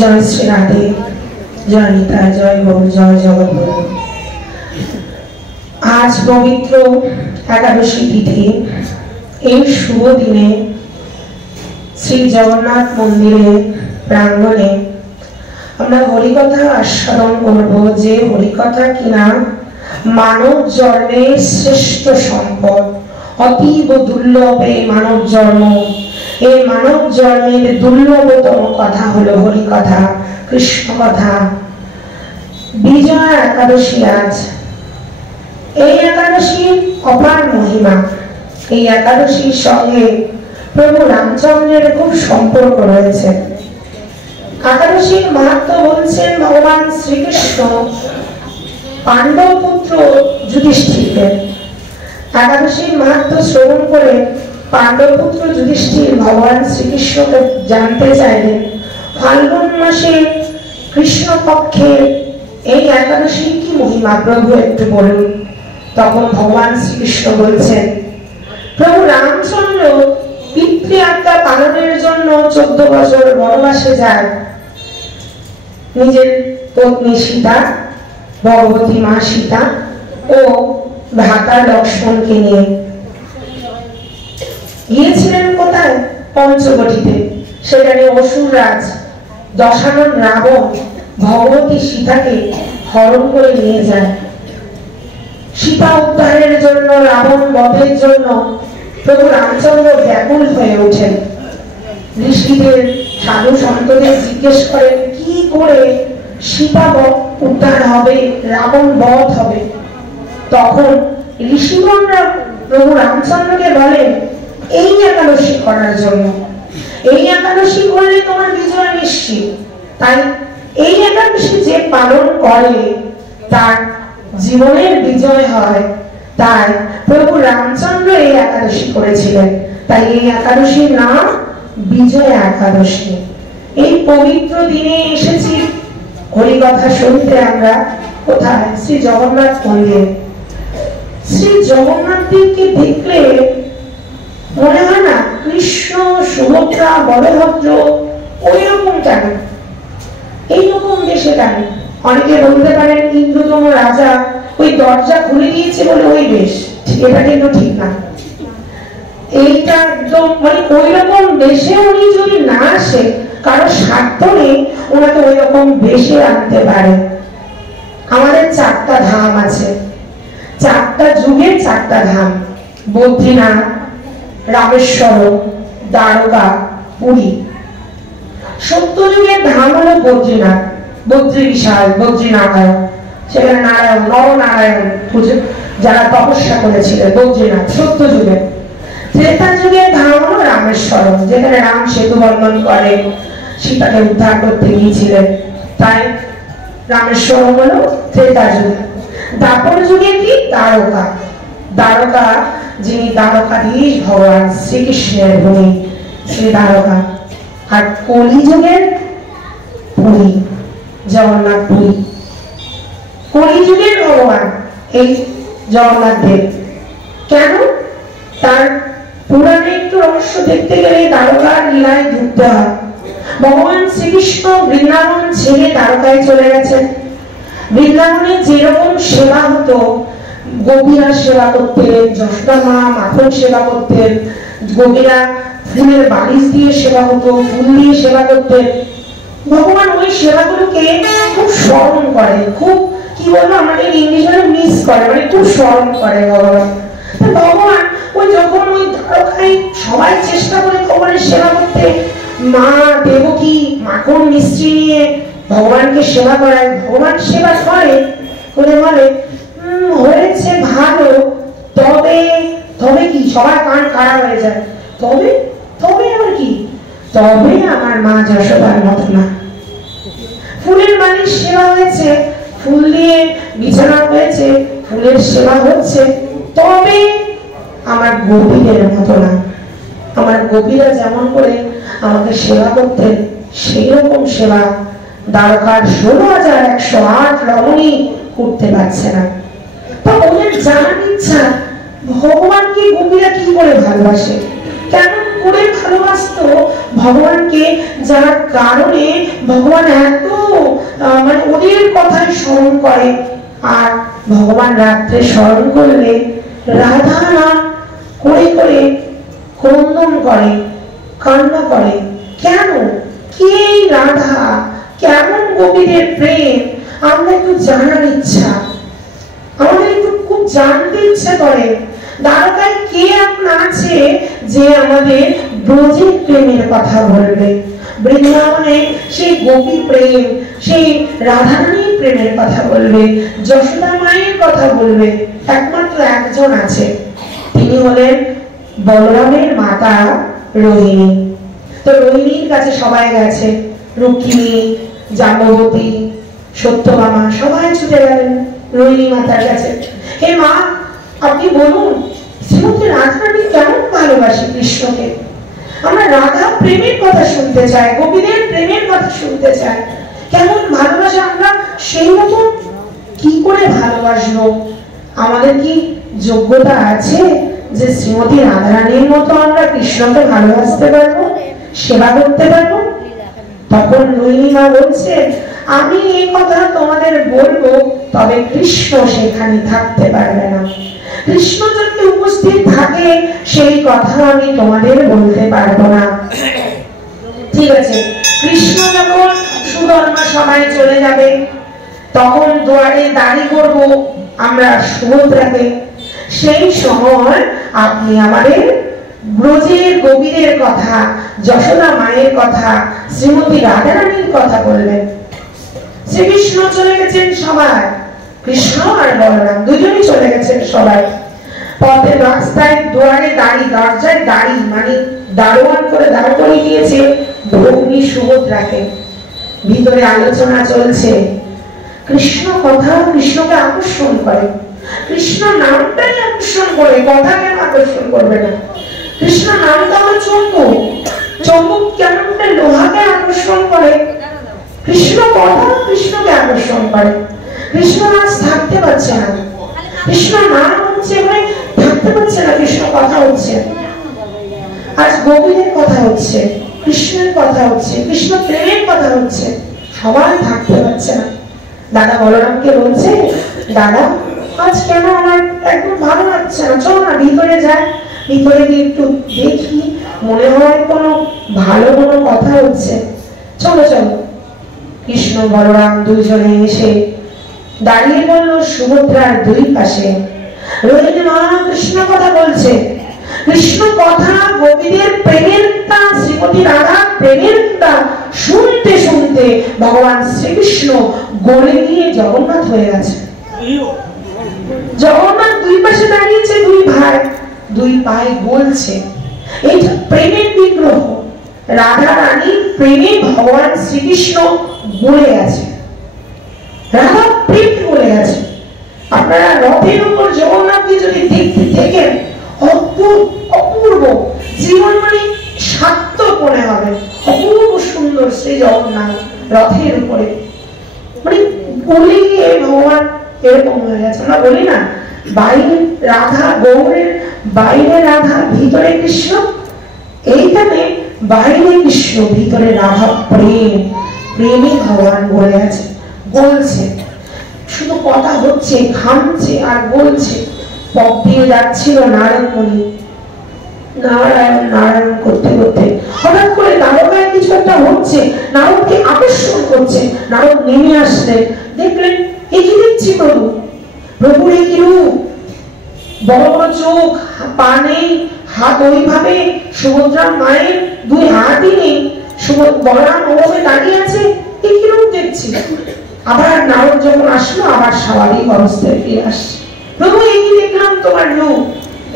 जय श्री राधे, जय नीता, जय गौर, जय जगद्गुरु। आज पवित्र एकादशी तिथि এই শুভ দিনে শ্রী জগন্নাথ মন্দিরে প্রাঙ্গণে আমরা হরিকথা আস্বাদন করব, যে হরিকথা কিনা মানব জন্মের শ্রেষ্ঠ সম্পদ। অতীব দুর্লভ এই মানব জন্ম। এই মানব জন্মের দুর্লভতম কথা হলো হরিকথা, কৃষ্ণ কথা। বিজয়া একাদশী আজ। এই একাদশীর অপার মহিমা। এই একাদশীর সঙ্গে প্রভু রামচন্দ্রের খুব সম্পর্ক রয়েছে। একাদশীর মাহাত্ম্য বলছেন ভগবান শ্রীকৃষ্ণ পাণ্ডব পুত্র যুধিষ্ঠিরকে। একাদশীর মাহাত্ম্য শ্রবণ করে পাণ্ডব পুত্র যুধিষ্ঠির ভগবান শ্রীকৃষ্ণকে জানতে চাইলেন, ফাল্গুন মাসে কৃষ্ণ পক্ষে এই একাদশীর কি মহিমা প্রভু একটু বলুন। তখন ভগবান শ্রীকৃষ্ণ বলছেন, প্রভু রামচন্দ্র পিতৃ আজ্ঞা পালনের জন্য 14 বছর বনবাসে যায়। নিজের পত্নী সীতা, ভগবতী মা সীতা ও ভ্রাতা লক্ষ্মণকে নিয়ে গিয়েছিলেন কোথায়? পঞ্চবটিতে। সেখানে অসুররাজ দশানন রাবণ ভগবতী সীতাকে হরণ করে নিয়ে যায়। সীতা উদ্ধারের জন্য, রাবণ বধের জন্য প্রভু রামচন্দ্র ব্যাকুল হয়ে ওঠেন। ঋষিদের, সাধু সন্তদের জিজ্ঞেস করেন কি করে সীতা উদ্ধার হবে, রাবণ বধ হবে। তখন ঋষিগণরা প্রভু রামচন্দ্রকে বলেন এই একাদশী করার জন্য। এই একাদশী করলে তোমার বিজয় নিশ্চিত। তাই এই একাদশী যে পালন করে তার জীবনের বিজয় হয়। তাই প্রভু রামচন্দ্র এই একাদশী করেছিলেন। তাই এই একাদশীর নাম বিজয়া একাদশী। এই পবিত্র দিনে এসেছি হরিকথা শুনতে আমরা। কোথায়? শ্রী জগন্নাথ মন্দির। শ্রী জগন্নাথ দেবকে দেখলে মনে হয় না কৃষ্ণ, সুভদ্রা, বলভদ্র ওই রকম কেন, এইরকম দেশে কেন? অনেকে বলতে পারেন ইন্দ্রতম রাজা ওই দরজা খুলে দিয়েছে বলে ওই বেশ, এটা কিন্তু ঠিক না। এইটা একদম মানে ওই রকম বেশে উনি যদি না আসে, কারো সাধ্য নেই ওনাকে ওই রকম বেশে আনতে পারে। আমাদের 4টা ধাম আছে, 4টা যুগের 4টা ধাম। বদ্রীনাথ, রামেশ্বর, দ্বারকা, পুরী। সত্যযুগের ধাম হলো বদ্রীনাথ, বদ্রী বিশাল, বদ্রীনারায়ণ। সেখানে নারায়ণ, নরনারায়ণ পুজো যারা তপস্যা করেছিলেন, বদ্রীনাথ সত্যযুগে। ত্রেতা যুগের ধাম হলো রামেশ্বরম, যেখানে রাম সেতু বন্ধন করে সীতাকে উদ্ধার করতে গিয়েছিলেন। তাই রামেশ্বরম হলো ত্রেতা যুগে। দ্বাপর যুগে কি? দ্বারকা। দ্বারকা যিনি দ্বারকাধীশ ভগবান শ্রীকৃষ্ণের ভূমি, শ্রী দ্বারকা। আর কলিযুগের পুরী, জগন্নাথ পুরী। কলিযুগের ভগবান এই জগন্নাথ দেব। কেন? তার পুরাণে একটু রহস্য দেখতে গেলে দ্বারকার লীলায় ঢুকতে হয়। ভগবান শ্রীকৃষ্ণ বৃন্দাবন ছেড়ে দ্বারকায় চলে গেছেন। বৃন্দাবনে যেরকম সেবা হতো, গোপীরা সেবা করতেন, যশোদা মা মাখন সেবা করতেন, গোপীরা ফুলের বালিশ দিয়ে সেবা হতো, ফুল দিয়ে সেবা করতেন। ভগবান ওই সেবাগুলোকে খুব স্মরণ করে, খুব কি বলবো আমাদের ইংলিশে মিস করে, মানে খুব স্মরণ করে ভগবান। ভগবান ওই যখন ওই দ্বারকায় সবাই চেষ্টা করে ভগবানের সেবা করতে, মা দেবকী মাখন মিষ্টি নিয়ে ভগবানকে সেবা করায়। ভগবান সেবা করে বলে হয়েছে ভালো, তবে তবে কি? সবার কান কাড়া হয়ে যায়। তবে তবে আবার কি? তবে আমার মা যশোদার মতো না। ফুলের বালিশ সেবা হয়েছে, ফুল দিয়ে বিছানা হয়েছে, ফুলের সেবা হচ্ছে, তবে আমার গোপীদের মতো না। আমার গোপীরা যেমন করে আমাকে সেবা করতেন সেই রকম সেবা দ্বারকার 16,108 রমণী করতে পারছে না। তো ওদের জানার ইচ্ছা ভগবানকে গোপীরা কি করে ভালোবাসে, কেন করে ভালোবাসতো ভগবানকে, যার কারণে ভগবান এত মানে ওদের কথাই স্মরণ করে। আর ভগবান রাত্রে স্মরণ করলে রাধা নাম করে করে ক্রন্দন করে, কান্না করে। কেন? কে রাধা, কেমন গোপীদের প্রেম, আমরা একটু জানার ইচ্ছা, আমাদের একটু খুব জানতে ইচ্ছা করে। দ্বারকায় কে এমন আছে যে আমাদের ব্রজের প্রেমের কথা বলবে, বৃন্দাবনে সেই গোপী প্রেম, সেই রাধারানীর প্রেমের কথা বলবে, যশোদা মায়ের কথা বলবে? একমাত্র একজন আছে, তিনি হলেন বলরামের মাতা রোহিণী। তো রোহিণীর কাছে সবাই গেছে, রুক্মিণী, জাম্ববতী, সত্যভামা সবাই ছুটে গেলেন রোহিণী মাতার কাছে। হে মা, আপনি বলুন শ্রীমতী রাধারানী কেমন ভালোবাসে কৃষ্ণকে, আমরা রাধা প্রেমের কথা শুনতে চাই, গোপীদের প্রেমের কথা শুনতে চাই। কেমন ভালোবাসা, আমরা সেই মতো কি করে ভালোবাসবো? আমাদের কি যোগ্যতা আছে যে শ্রীমতী রাধারানীর মতো আমরা কৃষ্ণকে ভালোবাসতে পারবো, সেবা করতে পারবো? তখন রোহিণী মা বলছে, আমি এই কথা তোমাদের বলবো, তবে কৃষ্ণ সেখানে থাকতে পারবে না। কৃষ্ণ যদি উপস্থিত থাকে সেই কথা আমি তোমাদের বলতে পারবো না। ঠিক আছে, কৃষ্ণ যখন সুধর্মা সবাই চলে যাবে, তখন দুয়ারে দাঁড়ি করব আমরা সুভদ্রাকে। সেই সময় আপনি আমাদের ব্রজের গোপীদের কথা, যশোদা মায়ের কথা, শ্রীমতী রাধারানীর কথা বলবেন। শ্রীকৃষ্ণ চলে গেছেন সবাই, কৃষ্ণ আর বলরাম দুজনই চলে গেছেন সবাই। পথের রাস্তায় দুয়ারে দাঁড়ি, দরজায় দাঁড়ি মানে দারোয়ান করে দাঁড় করিয়ে দিয়েছে ভগ্নী সুভদ্রাকে। ভিতরে আলোচনা চলছে, কৃষ্ণ কথা কৃষ্ণকে আকর্ষণ করে, কৃষ্ণ নামটাই আকর্ষণ করে, কথা কেন আকর্ষণ করবে না? কৃষ্ণ নামটা হলো চুম্বক, চুম্বক কেমন করে লোহাকে আকর্ষণ করে, কৃষ্ণ কথা কৃষ্ণকে আকর্ষণ করে। কৃষ্ণ আজ থাকতে পারছে না, কৃষ্ণ নাম হচ্ছে মানে থাকতে পারছে না, কৃষ্ণ কথা হচ্ছে, আজ গোপীদের কথা হচ্ছে, কৃষ্ণের কথা হচ্ছে, কৃষ্ণ প্রেমের কথা হচ্ছে, সবাই থাকতে পারছে না। দাদা বলরামকে বলছে, দাদা আজ কেন আমার একদম ভালো লাগছে না, চলো না ভিতরে যাই, ভিতরে গিয়ে একটু দেখি, মনে হয় কোনো ভালো কোনো কথা হচ্ছে, চলো চলো। কৃষ্ণ বলরাম দুইজনে এসে দাঁড়িয়ে বলল সুভদ্রার দুই পাশে। রোহিণী মা কৃষ্ণ কথা বলছে, কৃষ্ণ কথা গোপীদের প্রেমের তা, শ্রীমতী রাধা প্রেমের তা শুনতে শুনতে ভগবান শ্রীকৃষ্ণ গলে গিয়ে জগন্নাথ হয়ে গেছে। জগন্নাথ দুই পাশে দাঁড়িয়েছে, দুই ভাই দুই পায়ে বলছে, এইটা প্রেমের বিগ্রহ। রাধা রানী প্রেমে ভগবান শ্রীকৃষ্ণ বলে গেছে, রাধা প্রেম বলে গেছে। আপনারা রথের উপর জগন্নাথকে যদি দেখতে দেখেন, অদ্ভুত অপূর্ব, জীবন মানে সার্থক মনে হবে, অপূর্ব সুন্দর সেই জগন্নাথ রথের উপরে, মানে বলে গিয়ে ভগবান এরকম হয়ে গেছে। আমরা বলি না, বাইরে রাধা গৌরের, বাইরে রাধা ভিতরে কৃষ্ণ, এইখানে বাইরে কৃষ্ণ ভিতরে রাধা, প্রেম, প্রেমী ভগবান বলে আছে, বলছে, শুধু কথা হচ্ছে, ঘামছে আর বলছে। পথ দিয়ে যাচ্ছিল নারদ মুনি, নারায়ণ নারায়ণ করতে করতে হঠাৎ করে দ্বারকায় কিছু একটা হচ্ছে, নারদকে আকর্ষণ করছে। নারদ নেমে আসলেন, দেখলেন এ কি দেখছি প্রভু, প্রভুর এই কি রূপ, বড় বড় চোখ, পা নেই, হাত ওইভাবে, সুভদ্রা মায়ের দুই হাতই নেই, বলরাম ওভাবে দাঁড়িয়ে আছে, এই কি রূপ দেখছি। আবার নারদ যখন আসলো, আবার স্বাভাবিক অবস্থায় ফিরে আসছে। প্রভু এই কি দেখলাম তোমার রূপ,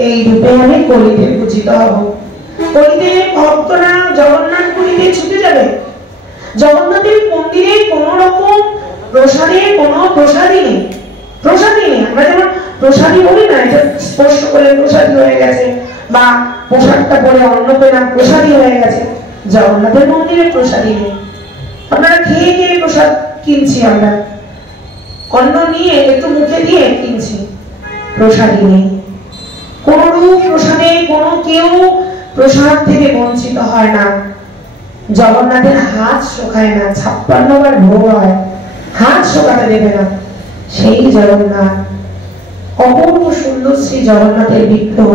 এই রূপে আমি কলিতে পূজিত হব। কলিতে ভক্তরা জগন্নাথ পুরীতে ছুটে যাবে, জগন্নাথের মন্দিরে কোন রকম প্রসাদে কোনো প্রসাদই নেই, প্রসাদই নেই। আমরা যেমন প্রসাদই বলি না, এটা স্পর্শ করে প্রসাদী হয়ে গেছে, বা প্রসাদটা পরে অন্ন পেলাম প্রসাদী হয়ে গেছে, জগন্নাথের মন্দিরে প্রসাদই নেই। আপনারা খেয়ে খেয়ে প্রসাদ কিনছি, আমরা অন্ন নিয়ে একটু মুখে দিয়ে কিনছি, প্রসাদই নেই। কোন রূপ প্রসাদে কোনো কেউ প্রসাদ থেকে বঞ্চিত হয় না, জগন্নাথের হাত শোকায় না, 56 বার ভোগ হয়, হাত শোকাতে দেবে না। সেই জগন্নাথ, অপূর্ব সুন্দর শ্রী জগন্নাথের বিগ্রহ,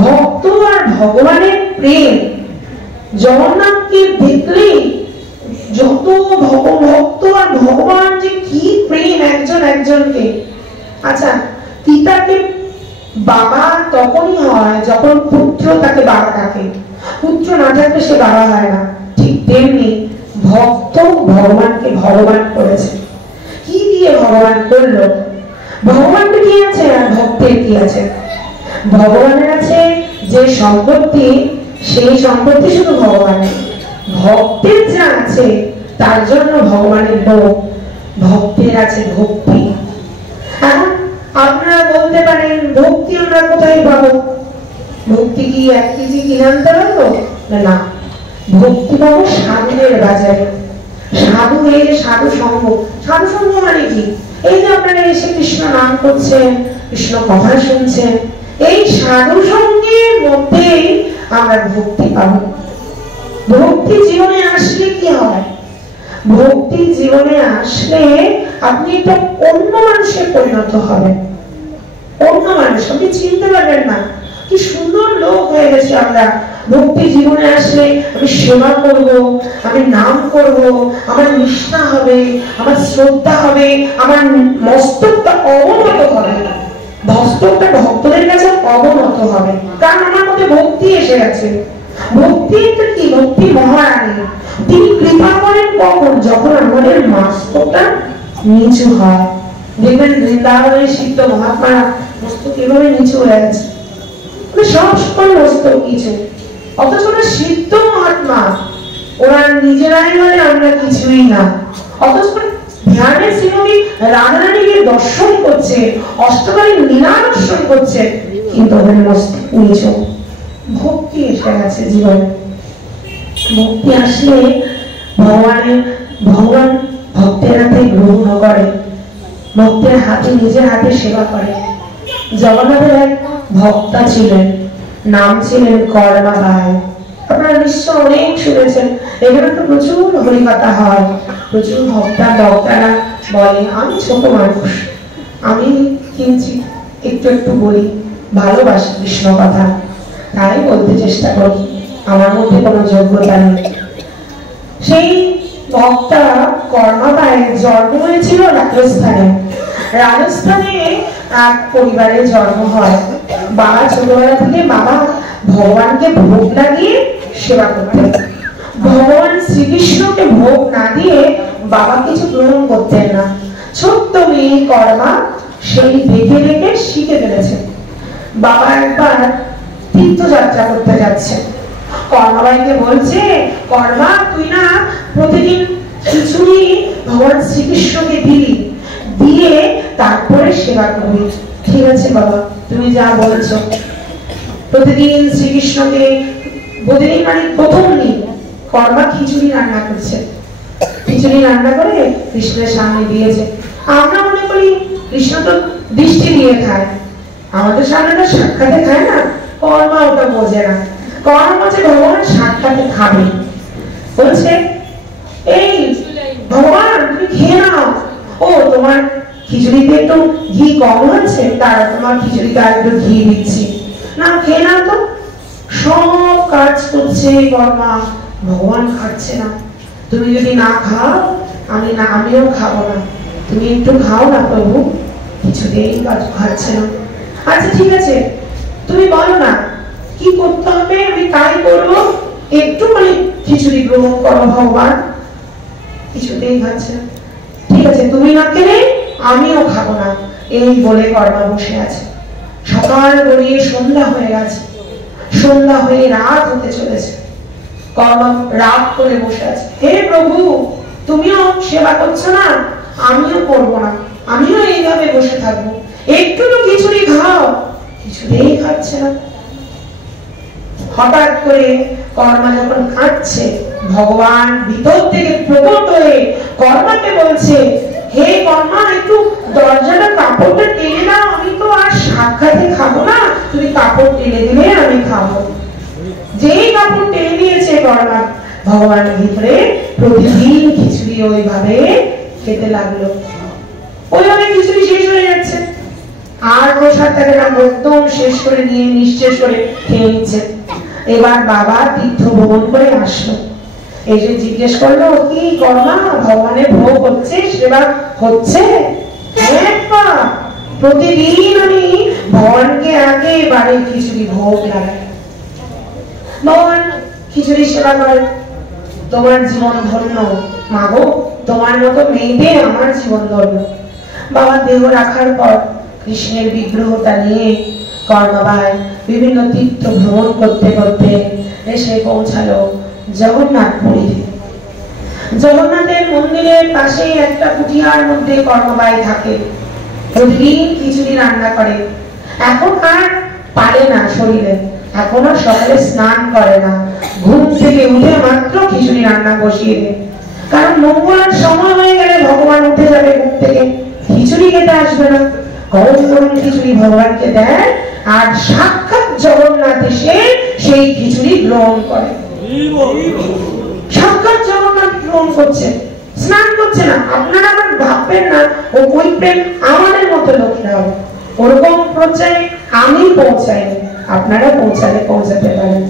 ভক্ত আর ভগবানের প্রেম। জগন্নাথকে দেখলেই যত ভক্ত আর ভগবান যে কি প্রেম একজন একজনকে। আচ্ছা, পিতাকে বাবা তখনই হয় যখন পুত্র তাকে বাবা ডাকে, পুত্র না থাকলে সে বাবা হয় না। ঠিক তেমনি ভক্ত ভগবানকে ভগবান করেছে। কি দিয়ে ভগবান করলো? ভগবানের কি আছে আর ভক্তের কি আছে? ভগবানের আছে যে সম্পত্তি, সেই সম্পত্তি শুধু ভগবানের। ভক্তের যা আছে তার জন্য ভগবানের লোক, ভক্তের আছে ভক্তি। এখন আপনারা বলতে পারেন ভক্তি আমরা কোথায় পাবো? ভক্তি কি 1 কেজি কিনে আনতে পারবো? না, ভক্তি পাবো সাধুদের বাজারে। সাধু, এই যে সাধু সঙ্গ, সাধু সঙ্গ মানে কি? এই যে আপনারা এসে কৃষ্ণ নাম করছেন, কৃষ্ণ কথা শুনছেন, এই সাধু সঙ্গের মধ্যেই আমরা ভক্তি পাবো। ভক্তি জীবনে আসলে কি হয়? ভক্তি জীবনে আসলে আপনি তো অন্য মানুষে পরিণত হবেন। অন্য মানুষ, আপনি চিনতে পারবেন না কি সুন্দর লোক হয়ে গেছে আমরা। ভক্তি জীবনে আসলে আমি সেবা করব, আমি নাম করব, আমার নিষ্ঠা হবে, আমার শ্রদ্ধা হবে, আমার মস্তকটা অবনত হবে, মস্তকটা ভক্তদের কাছে অবনত হবে, কারণ আমার মধ্যে ভক্তি এসে গেছে। ভক্তি কি? ভক্তি মহারানী। তিনি কৃপা করেন কখন? যখন আমাদের মস্তকটা নিচু হয়। দেখবেন বৃন্দাবনের সিদ্ধ মহাত্মারা মস্তক এভাবে নিচু হয়ে গেছে, সব সময় মস্তক নিচু। অথচ ওরা সিদ্ধ মহাত্মা, ওরা নিজেরাই বলে আমরা কিছুই না। অথচ ধ্যানে শ্রীমতী রাধারানীকে দর্শন করছে, অষ্টকালী লীলা দর্শন করছে, কিন্তু ওদের মস্তক নিচু। ভক্তি এসে গেছে জীবনে। ভক্তি আসলে ভগবান ভক্তের হাতে গ্রহণ করে, ভক্তের হাতে নিজের হাতে সেবা করে। জগন্নাথের এক ভক্তা ছিলেন, নাম ছিলেন কর্মাবাই। আপনারা নিশ্চয় অনেক শুনেছেন, এখানে তো প্রচুর হরিকথা হয়, প্রচুর ভক্তারা বলে আমি ছোট মানুষ, আমি কিঞ্চিত একটু বলি, ভালোবাসি কৃষ্ণ কথা, তাই বলতে চেষ্টা করি, আমার মধ্যে কোনো যোগ্যতা নেই। সেই ভক্তা কর্মাবাইয়ের জন্ম হয়েছিল রাজস্থানে। রাজস্থানে এক পরিবারে জন্ম হয়। বাবা ছোটবেলা থেকে বাবা ভগবানকে ভোগ লাগিয়ে সেবা করতেন। ভগবান শ্রীকৃষ্ণকে ভোগ না দিয়ে বাবা কিছু গ্রহণ করতেন না। ছোট্ট মেয়ে কর্মা সেই দেখে দেখে শিখে ফেলেছে। বাবা একবার তীর্থযাত্রা করতে যাচ্ছে, কর্মাবাইকে বলছে, কর্মা তুই না প্রতিদিন খিচুড়ি ভগবান শ্রীকৃষ্ণকে দিবি, দিয়ে তারপরে সেবা করবি। ঠিক আছে বাবা, তুমি যা বলছো। প্রতিদিন শ্রীকৃষ্ণকে, প্রতিদিন মানে প্রথম দিন কর্মা খিচুড়ি রান্না করছে, খিচুড়ি রান্না করে কৃষ্ণের সামনে দিয়েছে। আমরা মনে করি কৃষ্ণ তো দৃষ্টি দিয়ে খায়, আমাদের সামনে তো সাক্ষাতে খায় না। কর্মা ওটা বোঝে না। কর্মা বলছে ভগবান সাক্ষাতে খাবে, বলছে এই ভগবান তুমি খেয়ে নাও। ও তোমার খিচুড়িতে একটু ঘি কম হচ্ছে, তারা তোমার খিচুড়িতে আর একটু ঘি দিচ্ছি, না খেয়ে নাও তো। সব কাজ করছে কর্মা, ভগবান খাচ্ছে না। তুমি যদি না খাও আমিও খাবো না, তুমি একটু খাও না প্রভু। কিছুতেই কাজ খাচ্ছে না। আচ্ছা ঠিক আছে, তুমি বলো না কি করতে হবে, আমি তাই করবো, একটু মানে খিচুড়ি গ্রহণ করো ভগবান। কিছুতেই খাচ্ছে না। ঠিক আছে, তুমি না খেলে আমিও খাবো না। এই বলে কর্মা বসে আছে। সকাল গড়িয়ে সন্ধ্যা হয়ে গেছে, সন্ধ্যা হয়ে রাত হতে চলেছে। কর্মা রাত করে বসে আছে। হে প্রভু, তুমিও সেবা করছো না, আমিও করবো না, আমিও এইভাবে বসে থাকবো, একটু তো খিচুড়ি খাও। কিছুতেই খাচ্ছে না। হঠাৎ করে কর্মা যখন খাচ্ছে, ভগবান ভিতর থেকে প্রকট হয়ে কর্মাকে বলছে, হে কর্মা একটু দরজাটা কাপড়টা টেনে দাও, আমি তো আর সাক্ষাতে খাবো না, তুমি কাপড় টেনে দিলে আমি খাবো। কর্মা ভগবানের ভিতরে প্রতিদিন খিচুড়ি ওইভাবে খেতে লাগলো। ওইভাবে খিচুড়ি শেষ হয়ে যাচ্ছে, আর প্রসাদ তাকে একদম শেষ করে নিয়ে নিঃশেষ করে খেয়ে নিচ্ছে। এবার বাবা তীর্থ ভ্রমণ করে আসলো, এসে জিজ্ঞেস করলো, কি কর্মা ভগবানের ভোগ হচ্ছে, সেবা হচ্ছে? প্রতিদিন আমি ভগবানকে একেবারে খিচুড়ি ভোগ লাগাই, ভগবান খিচুড়ি সেবা করে। তোমার জীবন ধন্য মা গো, তোমার মতো মেয়েদের আমার জীবন ধন্য। বাবা দেহ রাখার পর কৃষ্ণের বিগ্রহটা নিয়ে কর্মবাই বিভিন্ন তীর্থ ভ্রমণ করতে করতে এসে পৌঁছালো জগন্নাথপুরীতে। জগন্নাথের মন্দিরের পাশে একটা কুটিয়ার মধ্যে কর্মবাই থাকে, প্রতিদিন খিচুড়ি রান্না করে। এখন আর পারে না শরীরে, এখনো সকালে স্নান করে না, ঘুম থেকে উঠে মাত্র খিচুড়ি রান্না বসিয়ে দেয়। কারণ মঙ্গলার সময় হয়ে গেলে ভগবান উঠে যাবে ঘুম থেকে, খিচুড়ি খেতে আসবে না। গরম গরম খিচুড়ি ভগবানকে দেয়, আর সাক্ষাৎ জগন্নাথ এসে সেই খিচুড়ি গ্রহণ করে। সাক্ষাৎ জগন্নাথ গ্রহণ করছে, স্নান করছে না। আপনারা আবার ভাববেন না ও ওই প্রেম আমাদের মতো লোকরা হবে, ওরকম পর্যায়ে আমি পৌঁছাইনি, আপনারা পৌঁছালে পৌঁছাতে পারেন।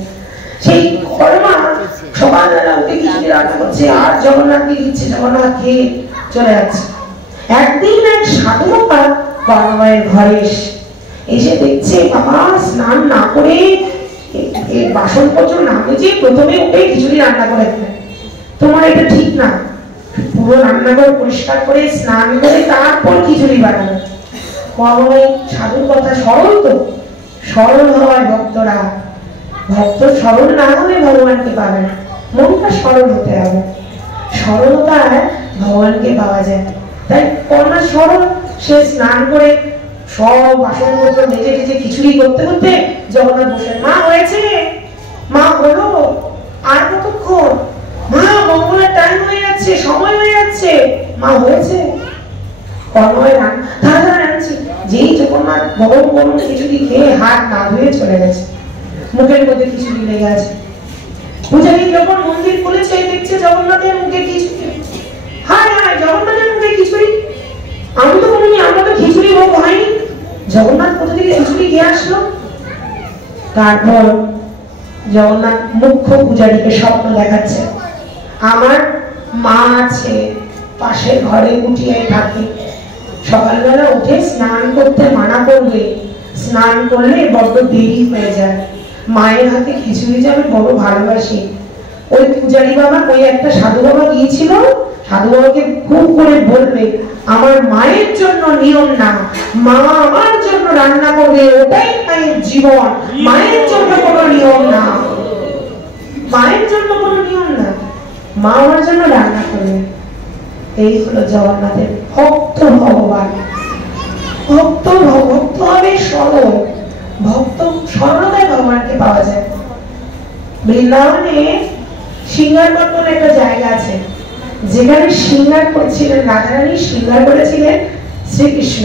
সেই কর্মা সকালবেলা উঠে খিচুড়ি রান্না করছে আর জগন্নাথকে দিচ্ছে, জগন্নাথ খেয়ে চলে যাচ্ছে। একদিন এক সাধু বাবা কর্মবাইয়ের ঘরে এসে দেখছে বাবা স্নান না করে বাসনপত্র না মেজে প্রথমে উঠে খিচুড়ি রান্না করে ফেলে। তোমার এটা ঠিক না, পুরো রান্নাঘর পরিষ্কার করে স্নান করে তারপর খিচুড়ি বানানো। কর্মবাই সাধুর কথা সরল, তো সরল হওয়ার ভক্তরা, ভক্ত সরল না হলে ভগবানকে পাবে না, মনটা সরল হতে হবে, সরলতায় ভগবানকে পাওয়া যায়। তাই কন্যা সরল, সে স্নান করে সব বাসনপত্র মেজে টেজে খিচুড়ি করতে করতে জগন্নাথ বসে, মা হয়েছে, মা হলো, আর কতক্ষণ, মা মঙ্গলের টাইম হয়ে যাচ্ছে, সময় হয়ে যাচ্ছে, মা হয়েছে। কর্মবাই তাড়াতাড়ি আনছি, যেই জগন্নাথ গরম গরম খিচুড়ি খেয়ে হাত না ধুয়ে চলে গেছে, মুখের মধ্যে খিচুড়ি লেগে আছে। পূজারী যখন মন্দির খুলেছে দেখছে জগন্নাথের মুখে খিচুড়ি, হায় হায় জগন্নাথের মুখে খিচুড়ি, আমি তো কোনোদিন, আমরা তো খিচুড়ি ভোগ হয়নি, জগন্নাথ কোথা থেকে খিচুড়ি খেয়ে আসলো। তারপর জগন্নাথ মুখ্য পূজারীকে স্বপ্ন দেখাচ্ছে, আমার মা আছে পাশের ঘরে উঠিয়ে থাকে, সকালবেলা উঠে স্নান করতে মানা করবে, স্নান করলে বড্ড দেরি হয়ে যায়, মায়ের হাতে খিচুড়ি যে আমি বড় ভালোবাসি। ওই পূজারী বাবা, ওই একটা সাধু বাবা গিয়েছিল, সাধু বাবাকে খুব করে বলবে আমার মায়ের জন্য নিয়ম না, মা আমার জন্য রান্না করবে, ওটাই মায়ের জীবন, মায়ের জন্য কোনো নিয়ম না, মায়ের জন্য কোনো নিয়ম না, মা আমার জন্য রান্না করবে। এই হলো জগন্নাথের ভক্ত ভগবান। ভক্ত ভক্ত হবে সরল, ভক্ত সরলতায় ভগবানকে পাওয়া যায়। বৃন্দাবনে সিঙ্গারপট বলে একটা জায়গা আছে, যেখানে সিঙ্গার করছিলেন রাধারানী, সিঙ্গার করেছিলেন শ্রীকৃষ্ণ।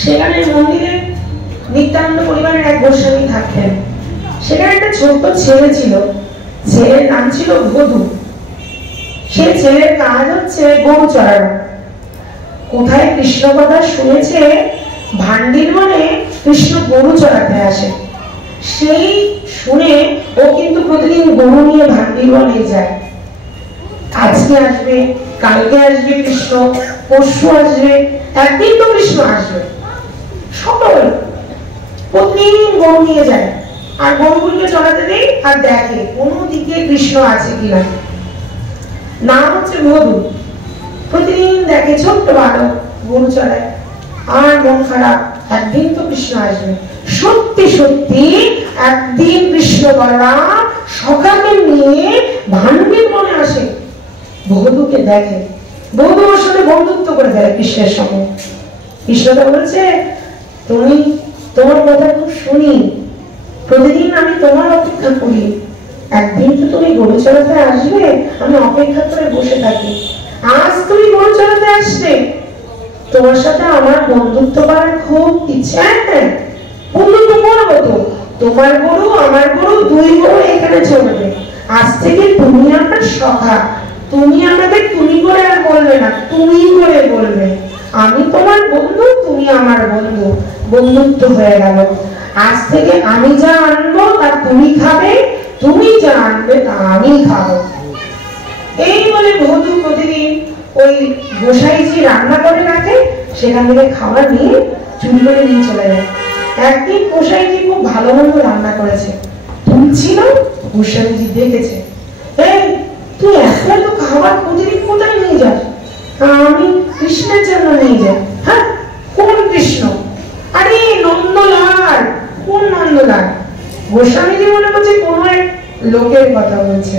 সেখানে মন্দিরে নিত্যানন্দ পরিবারের এক গোস্বামী থাকতেন। সেখানে একটা ছোট্ট ছেলে ছিল, ছেলের নাম ছিল ভদু। সে ছেলের কাজ হচ্ছে গরু চড়ানো। কোথায় কৃষ্ণ কথা শুনেছে, ভান্ডির বনে কৃষ্ণ গরু চড়াতে আসে, সেই শুনে ও কিন্তু প্রতিদিন গরু নিয়ে ভান্ডির বনে যায়। আজকে আসবে, কালকে আসবে কৃষ্ণ, পরশু আসবে, একদিন তো কৃষ্ণ আসবে, সকল প্রতিদিন গরু নিয়ে যায়, আর গরুগুলিকে চড়াতে দেয় আর দেখে কোনো দিকে কৃষ্ণ আছে কিনা। নাম হচ্ছে মধু। প্রতিদিন দেখে ছোট্ট বালক গরু চড়ায়, আর মন খারাপ, একদিন তো কৃষ্ণ আসবে। সত্যি সত্যি একদিন কৃষ্ণ বলরাম সকালে নিয়ে ভান্ডির বনে আসে, বধূকে দেখে, বধূ ওর সাথে বন্ধুত্ব করে ফেলে কৃষ্ণের সঙ্গে। কৃষ্ণকে বলছে, তুমি, তোমার কথা খুব শুনি, প্রতিদিন আমি তোমার অপেক্ষা করি, একদিন তো তুমি গরু চড়াতে আসবে, আমি অপেক্ষা করে বসে থাকি, আজ তুমি গরু চড়াতে আসবে, তোমার সাথে আমার বন্ধুত্ব করার খুব ইচ্ছা। বন্ধুত্ব করবো তো, তোমার গরু আমার গরু, দুই গরু এখানে চলবে, আজ থেকে তুমি আমার সখা, তুমি আমাকে তুমি করে আর বলবে না, তুমি করে বলবে। আমি তোমার বন্ধু, তুমি আমার বন্ধু, বন্ধুত্ব হয়ে গেল। আজ থেকে আমি যা আনবো তা তুমি খাবে, তুমি যা আনবে তা আমি খাবো। এই বলে বধূ প্রতিদিন ওই গোসাইজি রান্না করে রাখে, সেখান থেকে খাবার নিয়ে চুরি করে নিয়ে চলে যায়। একদিন গোসাইজি খুব ভালো মন্দ রান্না করেছে, তুলছিল, গোসাইজি দেখেছে, এই তুই এত খাবার প্রতিদিন কোথায় নিয়ে যাস? আমি কৃষ্ণের জন্য নিয়ে যাই। হ্যাঁ, কোন কৃষ্ণ? আরে নন্দলাল। কোন নন্দলাল? গোস্বামীজি মনে করছে কোন এক লোকের কথা বলছে।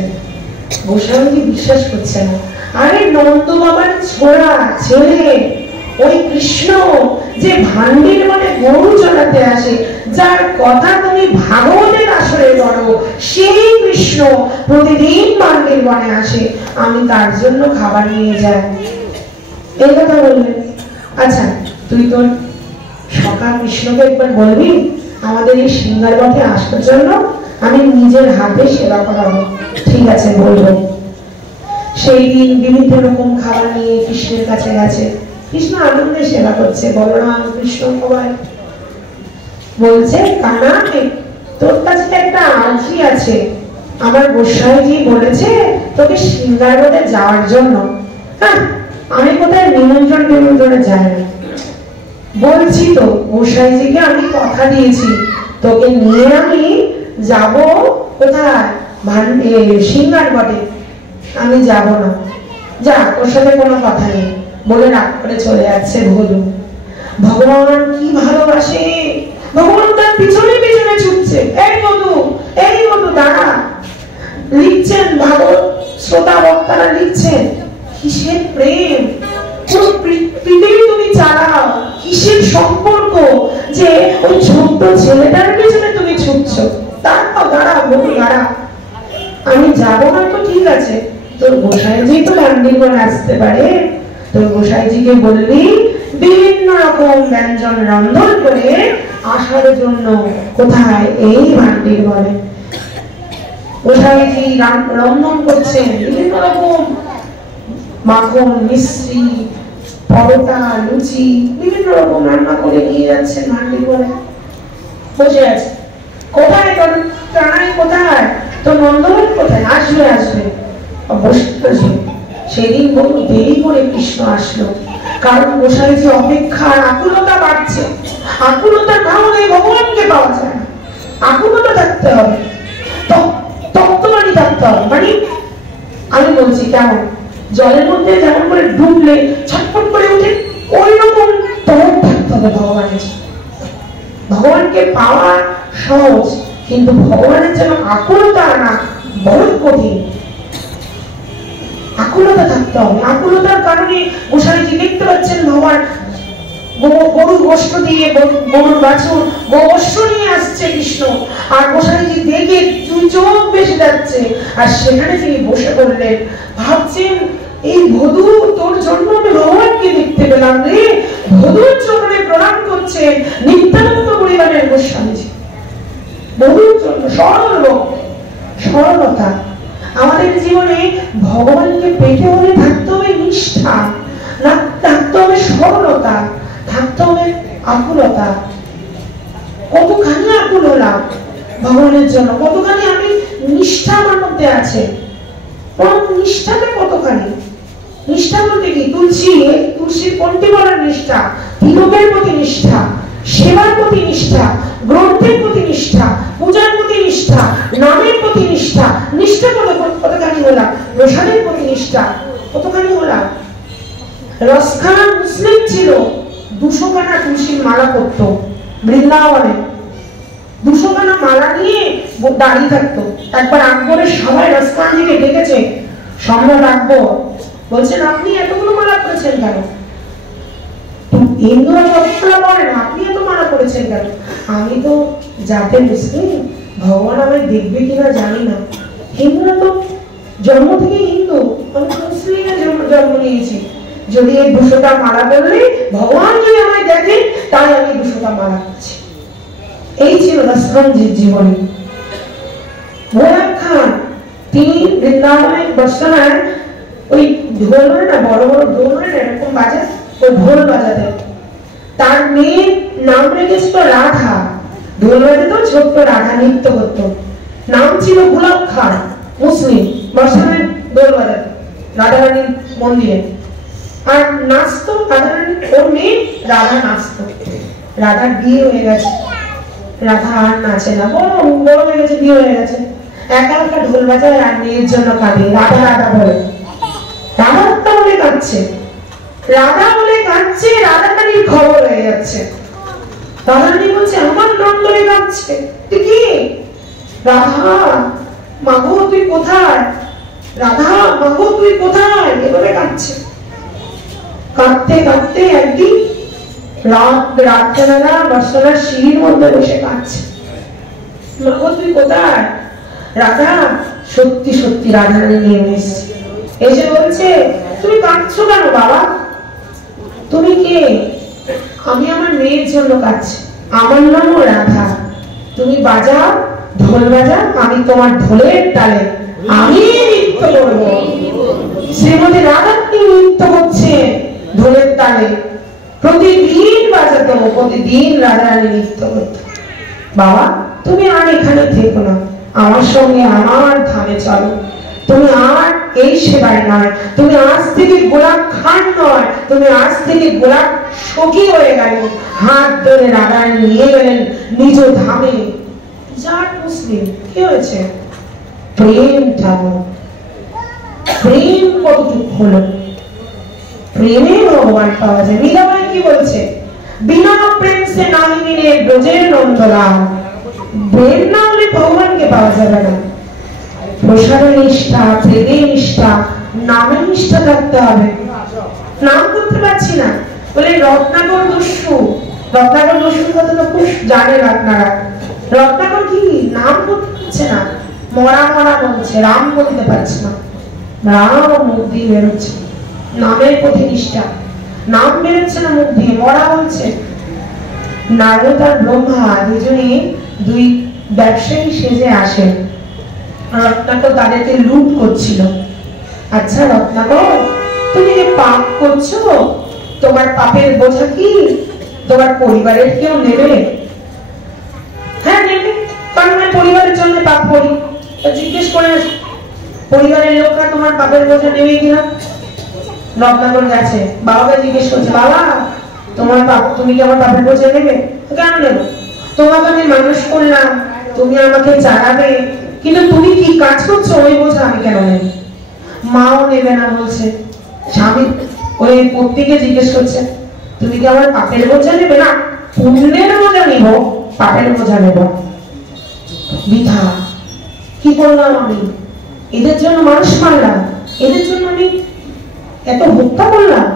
গোস্বামীজি বিশ্বাস করছে না। আরে নন্দ বাবার ছোড়া ছেলে ওই কৃষ্ণ, যে ভান্ডির মানে গরু চড়াতে আসে, যার কথা তুমি ভাগবতের আসরে পড়ো, সেই কৃষ্ণ প্রতিদিন ভান্ডির বনে আসে, আমি তার জন্য খাবার নিয়ে যাই। এই কথা বললেন। আচ্ছা, তুই তোর সখা কৃষ্ণকে একবার বলবি আমাদের এই সিঙ্গার বটে আসার জন্য, আমি নিজের হাতে সেবা করাবো। ঠিক আছে, বলবো। সেই দিন বিভিন্ন রকম খাবার নিয়ে কৃষ্ণের কাছে গেছে। কৃষ্ণ আনন্দে সেবা করছে, বলরাম কৃষ্ণ সবাই বলছে, কানা তোর কাছে একটা আর্জি আছে। আমার গোসাইজি বলেছে তোকে সিঙ্গার বটে যাওয়ার জন্য। হ্যাঁ, আমি কোথায় নিমন্ত্রণে যাই না। বলছি তো গোসাইজিকে আমি কথা দিয়েছি, তোকে নিয়ে আমি যাব কোথায়, সিঙ্গার বটে। আমি যাব না, যা, তোর সাথে কোনো কথা নেই বলে রাগ করে চলে যাচ্ছে ভোলু। ভগবান কি ভালোবাসে, ভগবান তার পিছনে পিছনে ছুটছে। এই বধু দাঁড়া। লিখছেন ভাগবত শ্রোতা বক্তারা লিখছেন, কিসের প্রেম, পুরো পৃথিবী তুমি চালাও, কিসের সম্পর্ক যে ওই ছোট্ট ছেলেটার পিছনে তুমি ছুটছো। তারপর দাঁড়া বধু দাঁড়া। আমি যাবো না তো ঠিক আছে, তোর গোসাইজি তো ভান্ডির বনে আসতে পারে, তোর গোসাইজিকে বললি বিভিন্ন রকম ব্যঞ্জন রন্ধন করে আসার জন্য। কোথায়? এই ভান্ডির বনে। গোসাইজি রন্ধন করছেন, বিভিন্ন রকম মাখন, মিশ্রি, পরোটা, লুচি, বিভিন্ন রকম রান্না করে নিয়ে যাচ্ছেন ভান্ডির বনে। বসে আছে। কোথায় তোর কানাই, কোথায় তোর নন্দলাল, কোথায়? আসবে বসে। সেদিন বহু দেরি করে কৃষ্ণ আসলো, কারণ গোসাইজি অপেক্ষার আকুলতা বাড়ছে। আকুলতা না হলে ভগবানকে পাওয়া যায় না, আকুলতা থাকতে হবে, তত্ত্ববাণী থাকতে হবে। মানে আমি বলছি কেমন, জলের মধ্যে যেমন করে ডুবলে ছটফট করে উঠে, ওই রকম তরফ থাকতে হবে ভগবানের। ভগবানকে পাওয়া সহজ, কিন্তু ভগবানের যেন আকুলতা আনা বড় কঠিন। আকুলতা থাকতে হবে। আকুলতার কারণে গোসাইজি দেখতে পাচ্ছেন ভগবান গরু গোষ্ঠ দিয়ে, গরুর বাছুর গোষ্ঠ নিয়ে আসছে কৃষ্ণ, আর গোসাইজি দেখে দুই চোখ বেশি যাচ্ছে। আর সেখানে তিনি বসে পড়লেন, ভাবছেন এই বধূ তোর জন্য আমি ভগবানকে দেখতে পেলাম রে। বধূর চরণে প্রণাম করছেন নিত্যানন্দ পরিবারের গোস্বামীজি। বধূর জন্য সরলতা। আমাদের জীবনে ভগবানকে পেতে হলে থাকতে হবে নিষ্ঠা, না থাকতে হবে সরলতা, থাকতে হবে আকুলতা। কতখানি আকুল হলাম ভগবানের জন্য, কতখানি আমি নিষ্ঠা আমার মধ্যে আছে। নিষ্ঠাটা কতখানি? নিষ্ঠা বলতে কি? তুলসীর পন্থী বলার নিষ্ঠা, তিলকের প্রতি নিষ্ঠা, সেবার প্রতি নিষ্ঠা, গ্রন্থের প্রতি নিষ্ঠা, পূজার প্রতি নিষ্ঠা, নামের প্রতি নিষ্ঠা। নিষ্ঠা কতখানি হলাম? প্রসাদের প্রতি নিষ্ঠা কতখানি হলাম? রসখানা মুসলিম ছিল, 200 খানা তুলসীর মালা করত বৃন্দাবনে। 200 খানা মালা নিয়ে দাঁড়িয়ে থাকতো। একবার আকবরের সবাই রসখানাজিকে ডেকেছে, সম্রাট আকবর বলছেন, আপনি এতগুলো মালা করেছেন কেন? হিন্দুরা কতগুলো বলেন, আপনি এত মালা করেছেন কেন? আমি তো জাতে মুসলিম, ভগবান আমায় দেখবে কিনা জানি না। হিন্দুরা তো জন্ম থেকে হিন্দু, আমি মুসলিমের জন্ম নিয়েছি। যদি এই 200টা মালা করলে ভগবান যদি আমায় দেখেন, তাই আমি 200টা মালা করছি। এই ছিল রসখানজির জীবনী। গোলাপ খান তিনি বৃন্দাবনে বর্ষনায় ওই ঢোল হয় না, বড় বড় ঢোল হয় না, এরকম বাজে, ওই ঢোল বাজাতে। তার মেয়ের নাম রেখেছিল রাধা, ঢোল বাজাতো, ছোট্ট রাধা নৃত্য করতো, নাম ছিল গুলাব খান, মুসলিম, বর্ষনায় ঢোল বাজাতো রাধারানীর মন্দিরে। আর নাচতো রাধারানী, ওর মেয়ে রাধা নাচতো। রাধার বিয়ে হয়ে গেছে, রাধা আর নাচে না, বড় বড় হয়ে গেছে, বিয়ে হয়ে গেছে, একা একা ঢোল বাজায় আর মেয়ের জন্য কাঁদে, রাধা রাধা বলে। রাধা বলে কাঁদছে, রাধা বলে কাঁদছে, রাধারানীর খবর হয়ে যাচ্ছে। রাধারানী বলছে আমার নাম ধরে কাঁদছে, তুই কি? রাধা মাগো তুই কোথায়? রাধা মাগো তুই কোথায়? এভাবে কাঁদছে। কাঁদতে কাঁদতে একদিন রাত্রেবেলা বর্ষনার সিঁড়ির মধ্যে বসে কাঁদছে, মাগো তুই কোথায়? রাধা সত্যি সত্যি রাধারানী নেমে এসেছে, এসে বলছে তুমি কাঁদছো কেন বাবা? তুমি কে? আমি আমার মেয়ের জন্য কাঁদছি, আমার নামও রাধা, তুমি বাজাও ঢোল বাজা, আমি তোমার ঢোলের তালে আমি নৃত্য করবো। শ্রীমতী রাধারানী নৃত্য করছে ঢোলের তালে, প্রতিদিন বাজাতো, প্রতিদিন রাধারানী নৃত্য করতো। বাবা তুমি আর এখানে থেকো না, আমার সঙ্গে আমার ধামে চলো, তুমি আর এই সেবায় নয়, তুমি আজ থেকে গোলাপ খান নয়, তুমি আজ থেকে গোলাপ সখী হয়ে গেল। হাত ধরে রাধারানী নিয়ে গেলেন নিজ ধামে। যার মুসলিম কি হয়েছে? প্রেম ঠাকুর, প্রেম কতটুকু হলো? প্রেমে ভগবান পাওয়া যায়। মীরাবাই কি বলছে? বিনা প্রেম সে নাহি মিলে ব্রজের নন্দলাল। প্রেম না হলে ভগবানকে পাওয়া যাবে না। প্রসাদে নিষ্ঠা, প্রেমে নিষ্ঠা, নামে নিষ্ঠা থাকতে হবে। নাম করতে পারছি না বলে রত্নাকর দস্যু, রত্নাকর দস্যুর কথা তো খুব জানেন আপনারা। রত্নাকর কি নাম করতে পারছে না, মরা মরা বলছে, রাম বলতে পারছে না, রাম মুখ দিয়ে বেরোচ্ছে, নামের প্রতি নিষ্ঠা, নাম বেরোচ্ছে না মুখ দিয়ে, মরা বলছে। নারদ আর ব্রহ্মা দুজনে দুই ব্যবসায়ী সেজে আসেন। রত্নাকর তাদেরকে লুট করছিল। আচ্ছা রত্নাকর, তুমি যে পাপ করছো, তোমার পাপের বোঝা কি তোমার পরিবারের কেউ নেবে? হ্যাঁ নেবে, কারণ আমি পরিবারের জন্য পাপ করি। জিজ্ঞেস করে পরিবারের লোকরা তোমার পাপের বোঝা নেবে কিনা। রত্নাকর গেছে, বাবাকে জিজ্ঞেস করছে, বাবা তোমার পাপ, তুমি কি আমার পাপের বোঝা নেবে? কেন নেব? তোমাকে আমি মানুষ করলাম, তুমি আমাকে চালাবে, কিন্তু তুমি কি কাজ করছো, ওই বোঝা আমি কেন নেব? মাও নেবে না বলছে। স্বামী ওই পত্নীকে জিজ্ঞেস করছে, তুমি কি আমার পাপের বোঝা নেবে? না, পুণ্যের বোঝা নেব, পাপের বোঝা নেব। বৃথা, কি করলাম আমি? এদের জন্য মানুষ মারলাম, এদের জন্য আমি এত হত্যা করলাম।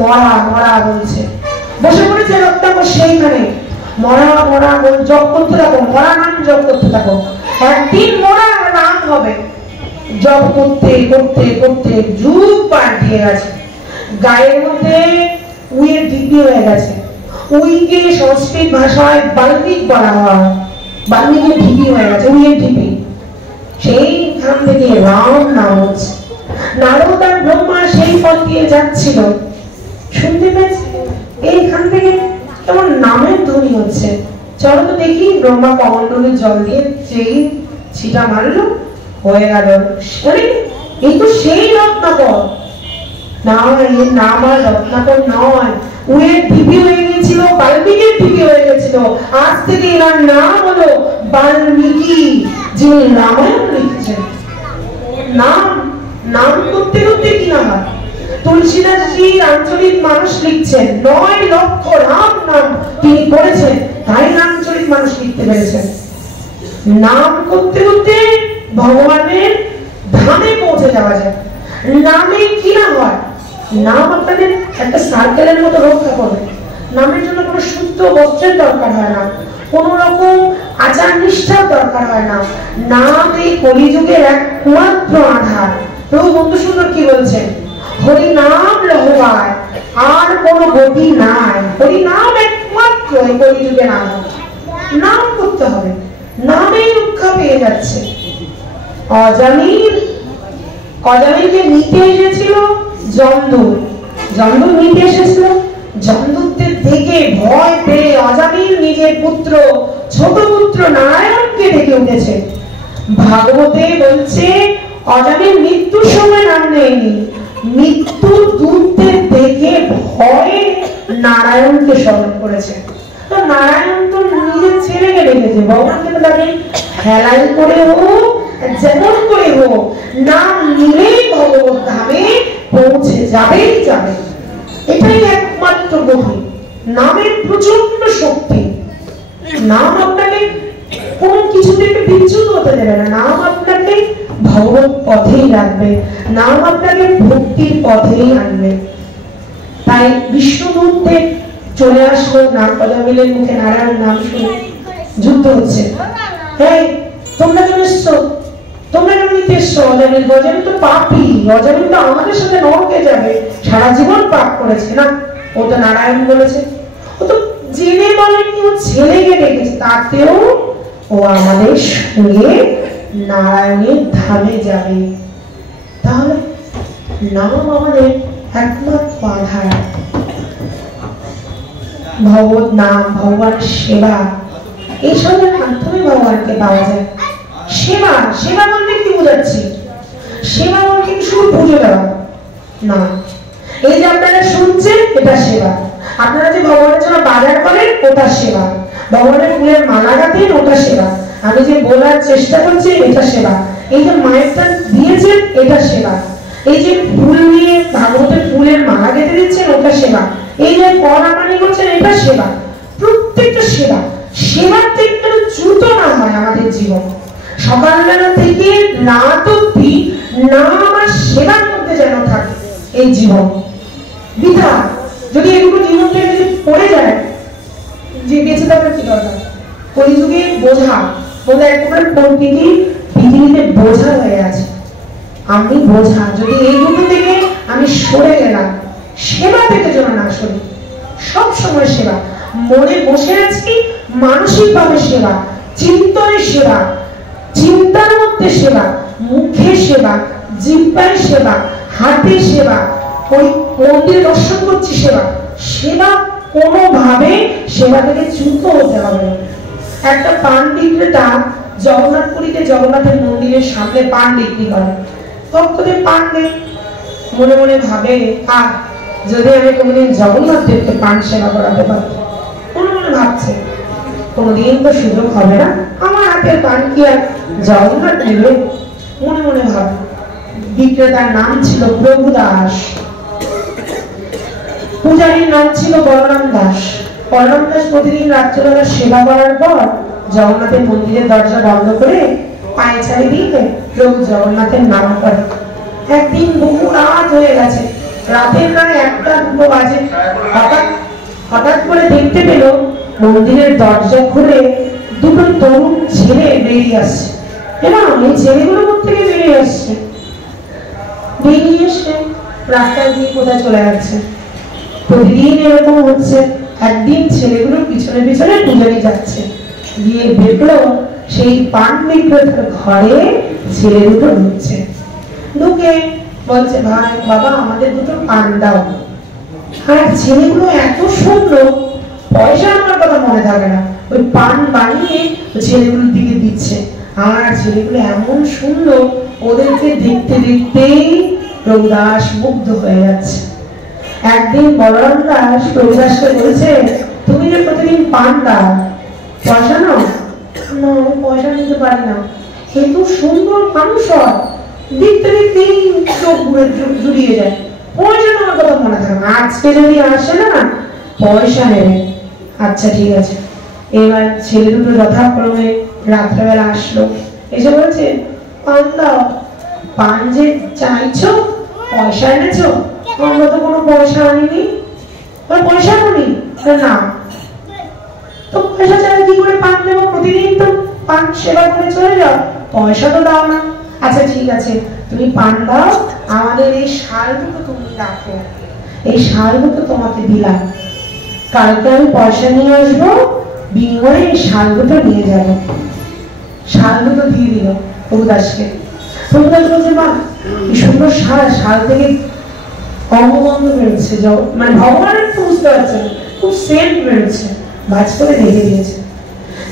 মরা মরা বলছে, বসে পড়েছে রত্নাকর সেইখানে, মরা মরা জপ করতে থাকো, মরা নাম জপ করতে থাকো, একদিন মরা নাম হবে। জপ করতে করতে করতে যুগ পার দিয়ে গেছে, গায়ের মধ্যে উইয়ের ঢিপি হয়ে গেছে। উইকে সংস্কৃত ভাষায় বাল্মিক বলা হয়, বাল্মিকের ঢিপি হয়ে গেছে, উইয়ের ঢিপি। সেইখান থেকে রাম নাম হচ্ছে। নারদ আর ব্রহ্মা সেই পথ দিয়ে যাচ্ছিল, শুনতে পেয়েছে এইখান থেকে কেমন নামের ধ্বনি হচ্ছে, চলো তো দেখি। ব্রহ্মা কমণ্ডলে জল দিয়ে যেই ছিটা মারলো, হয়ে গেল। এই তো সেই রত্নাকর। না, এর নাম আর রত্নাকর নয়, উয়ের ঢিপি হয়ে গেছিল, বাল্মিকের ঢিপি হয়ে গেছিল। আজ থেকে এনার নাম হলো বাল্মীকি, যিনি রামায়ণ লিখেছেন। নাম নাম করতে করতে কি না হয়। তুলসীদাসজি আঞ্চলিক মানুষ লিখছেন, 9 লক্ষ রাম নাম তিনি করেছেন, তাই আঞ্চলিক মানুষ লিখতে পেরেছেন। নাম করতে করতে ভগবানের ধামে পৌঁছে যাওয়া যায়। নামে কি না হয়, নাম আপনাদের একটা সার্কেলের মতো রক্ষা করবে। নামের জন্য কোনো শুদ্ধ বস্ত্রের দরকার হয় না, কোন রকম আচার নিষ্ঠার দরকার হয় না। নাম এই কলিযুগের একমাত্র আধার। প্রভু বন্ধু সুন্দর কি বলছেন? হরি নাম লহবায়, আর কোন গতি নাই। হরি নাম একমাত্র এই কলিযুগের আধার। নাম করতে হবে, নামেই রক্ষা পেয়ে যাচ্ছে। অজামিলকে নিতে এসেছিল জমদূত। জমদূত নিতে এসেছিল, জমদূতদের দেখে ভয় পেয়ে অজামিল নিজের পুত্র, ছোট পুত্র নারায়ণকে ডেকে উঠেছে। ভাগবতে বলছে অজামিল মৃত্যুর সময় নাম নেয়নি, মৃত্যুর দূতদের দেখে ভয়ে নারায়ণকে স্মরণ করেছে। তো নারায়ণ তো নিজের ছেলেকে ডেকেছে, ভগবানকে তো তাকে হেলাই করে হোক যেমন করে হোক নাম নিলেই ভগবত ধামে পৌঁছে যাবেই যাবে। এটাই একমাত্র গতি। নামের প্রচন্ড শক্তি। নাম আপনাকে কোন কিছু থেকে বিচ্যুত হতে দেবে না। নাম আপনাকে ভগবত পথেই রাখবে, নাম আপনাকে ভক্তির পথেই আনবে। তাই বিষ্ণুদূতদের চলে আসলো, নাম অজামিলের মুখে নারায়ণ নাম শুনে যুদ্ধ হচ্ছে। হ্যাঁ, তোমরা কেন এসছো? তোমরা কেন নিতে এসছো? অজামিল তো পাপী, অজামিল তো আমাদের সাথে নরকে যাবে, সারা জীবন পাপ করেছে না। ও তো নারায়ণ বলেছে, ও তো জেনে বলেনি, ও ছেলেকে ডেকেছে, তাতেও ও আমাদের সঙ্গে নারায়ণের ধামে যাবে। তাহলে নাম আমাদের একমাত্র আধার। ভগবত নাম, ভগবানের সেবা, এইসবের মাধ্যমে ভগবানকে পাওয়া যায়। সেবা, সেবা বলতে কি বোঝাচ্ছি? সেবা বলতে কি শুধু পুজো দেওয়া না। এই যে আপনারা শুনছেন, এটা সেবা। আপনারা যে ভগবানের জন্য বাজার করেন, ওটা সেবা। ভগবানের ফুলের মালা গাঁথেন, ওটা সেবা। আমি যে বলার চেষ্টা করছি, এটা সেবা। এই যে মায়েরটা দিয়েছেন, এটা সেবা। এই যে ফুল নিয়ে ভাগবতের ফুলের মালা গেঁথে দিচ্ছেন, ওটা সেবা। এই যে পরামানি করছেন, এটা সেবা। প্রত্যেকটা সেবা। সেবার থেকে যেন চ্যুত না হয় আমাদের জীবন। সকালবেলা থেকে রাত অব্দি নাম আর সেবার মধ্যে যেন থাকে এই জীবন। বৃথা যদি এগুলো জীবন থেকে যদি পড়ে যায়, যে বেঁচে থাকার কি দরকার? কলিযুগে বোঝা বলে একেবারে পৃথিবীতে বোঝা হয়ে আছে। আমি বোঝা, যদি এই দুটো থেকে আমি সরে গেলাম, সেবা থেকে যেন না সরি, সব সময় সেবা। মনে বসে আছি, মানসিক ভাবে সেবা, চিন্তনের সেবা, চিন্তার মধ্যে সেবা, মুখে সেবা, জিহ্বার সেবা, হাতে সেবা, ওই মন্দির দর্শন করছি সেবা। সেবা কোনোভাবে সেবা থেকে চ্যুত হতে হবে না। একটা পান বিক্রেতা জগন্নাথপুরীতে জগন্নাথের মন্দিরের সামনে পান বিক্রি করে। ভক্তদের পান নেই, মনে মনে ভাবে, আর যদি আমি কোনোদিন জগন্নাথ দেবকে পান সেবা করাতে পারি, মনে মনে ভাবছে কোনোদিন তো সুযোগ হবে না, আমার হাতের পান কি আর জগন্নাথ নেবে? মনে মনে ভাবে। বিক্রেতার নাম ছিল প্রভু দাস, পূজারীর নাম ছিল বলরাম দাস। বলরাম দাস প্রতিদিন রাত্রিবেলা সেবা করার পর জগন্নাথের মন্দিরের দরজা বন্ধ করে পায়চারি দিয়ে প্রভু জগন্নাথের নাম করে। একদিন বহু রাত হয়ে গেছে, রাতের প্রায় 1টা-2টো বাজে। হঠাৎ করে দেখতে পেল মন্দিরের দরজা খুলে দুটো তরুণ ছেলে বেরিয়ে আসছে। এবং এই ছেলেগুলোর মধ্যে থেকে বেরিয়ে আসছে, বেরিয়ে এসে রাস্তায় দিয়ে কোথায় চলে যাচ্ছে। প্রতিদিন এরকম হচ্ছে। একদিন ছেলেগুলো পিছনে পিছনে পূজারি যাচ্ছে, গিয়ে দেখলো সেই পান বিক্রেতার ঘরে ছেলে দুটো ঢুকছে। ঢুকে বলছে, ভাই বাবা আমাদের দুটো পান দাও। আর ছেলেগুলো এত সুন্দর, পয়সা আমার কথা মনে থাকে না, ওই পান বানিয়ে ছেলেগুলোর দিকে দিচ্ছে। আর ছেলেগুলো এমন সুন্দর, ওদেরকে দেখতে দেখতেই প্রভুদাস মুগ্ধ হয়ে যাচ্ছে। একদিন বলরাম দাস প্রভুদাসকে বলছে, তুমি যে প্রতিদিন পান দাও, পয়সা নাও? না, আমি পয়সা নিতে পারি না। এত সুন্দর মানুষ হয়, দেখতে দেখতেই চোখ ঘুরে জুড়িয়ে যায়, পয়সা নেওয়ার কথা মনে থাকে না। আজকে যদি আসে না, পয়সা নেবে। আচ্ছা ঠিক আছে। এবার ছেলে দুটো যথাক্রমে রাত্রেবেলা আসলো, এসে বলছে, পান দাও। পান যে চাইছো, পয়সা এনেছো? আমরা তো কোনো পয়সা আনিনি। পয়সা আনি না তো পয়সা চাই কি করে পান দেবো? প্রতিদিন তো পান সেবা করে চলে যাও, পয়সা তো দাও না। আচ্ছা ঠিক আছে, তুমি পান দাও, আমাদের এই শাল দুটো তুমি রাখো, এই শাল দুটো তোমাকে দিলাম, কালকে আমি পয়সা নিয়ে আসবো, বিনিময়ে এই শাল দুটো নিয়ে যাবো। শাল দুটো দিয়ে দিল প্রভুদাসকে। প্রভুদাস বলছে মা কি সুন্দর শাল, শাল থেকে অঙ্গবন্ধ বেরোচ্ছে, মানে ভগবানের তো বুঝতে পারছেন খুব সেন্ট বেরোচ্ছে, ভাজ করে রেখে দিয়েছে।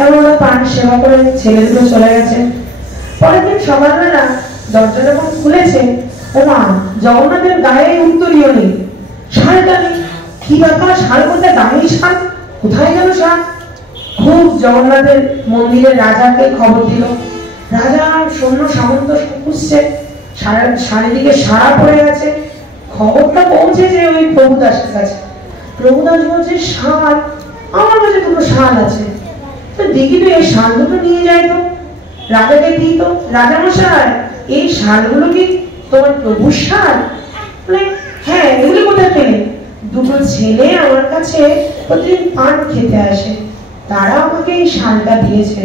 এখন ওরা পান সেবা করে ছেলেগুলো চলে গেছে। পরের দিন সকালবেলা দরজা যখন খুলেছে, ও মা জগন্নাথের গায়ে উত্তরীয় নেই, শালটা নেই, কি ব্যাপার, শাল কোথায়, গায়ে শাল কোথায় গেল শাল? খুব জগন্নাথের মন্দিরের রাজাকে খবর দিল। রাজা সৈন্য সামন্ত খুঁজছে, চারিদিকে সারা পড়ে গেছে। খবরটা পৌঁছেছে ওই প্রভুদাসের কাছে। প্রভুদাস বলছে শাল, আমার কাছে দুটো শাল আছে, তো দেখি তো এই শাল দুটো নিয়ে যাই তো, রাজাকে দিই তো। রাজা মশাই এই শালগুলো কি তোমার প্রভুর শাল? হ্যাঁ, এগুলি কোথায় পেলে? দুটো ছেলে আমার কাছে প্রতিদিন পান খেতে আসে, তারা আমাকে এই শালটা দিয়েছে।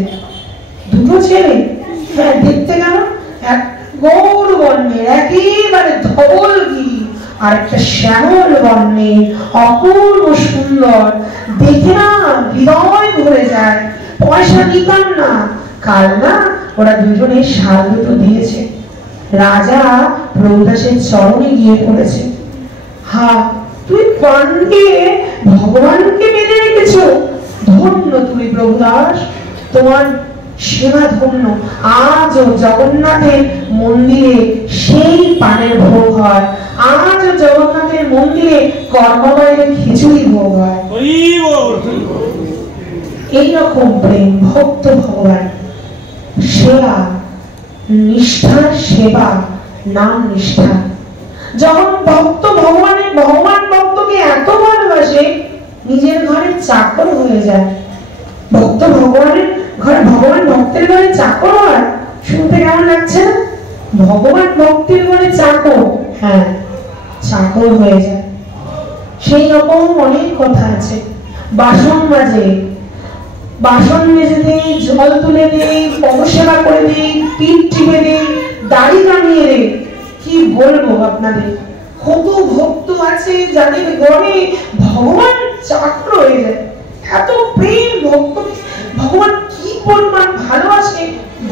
দুটো ছেলে? হ্যাঁ। দেখতে কেমন? এক গৌর বর্ণের একেবারে ধবলগি, আর একটা শ্যামল বর্ণের অপূর্ব সুন্দর, দেখে না হৃদয় ভরে যায়। পয়সা নিতাম না, কাল না ওরা দুজনে শাল দুটো দিয়েছে। রাজা প্রভুদাসের চরণে গিয়ে পড়েছে। হা, তুই পান দিয়ে ভগবানকে বেঁধে রেখেছো, ধন্য তুমি প্রভুদাস, তোমার সেবা ধন্য। আজও জগন্নাথের মন্দিরে সেই পানের ভোগ হয়, আজও জগন্নাথের মন্দিরে কর্মবাইয়ের খিচুড়ি ভোগ হয়। এইরকম প্রেম, ভক্ত ভগবান, সেবা, নিষ্ঠার সেবা, নাম নিষ্ঠা। যখন ভক্ত ভগবানের, ভগবান ভক্তকে এত ভালোবাসে নিজের ঘরে চাকর হয়ে যায়। ভক্ত ভগবানের ঘরে, ভগবান ভক্তের ঘরে চাকর হয়, শুনতে কেমন লাগছে? ভগবান ভক্তের ঘরে চাকর, হ্যাঁ চাকর হয়ে যায়। সেই রকম অনেক কথা আছে। বাসন মাজে, বাসন মেজে দেই, জল তুলে দেই, পদসেবা করে দেই, পিঠ টিপে দেই, দাড়ি কামিয়ে দেই, কি বলবো আপনাদের। কত ভক্ত আছে যাদের ঘরে ভগবান চাকর হয়ে যায়। এত প্রেম ভক্ত, ভগবান কি পরিমাণ ভালোবাসে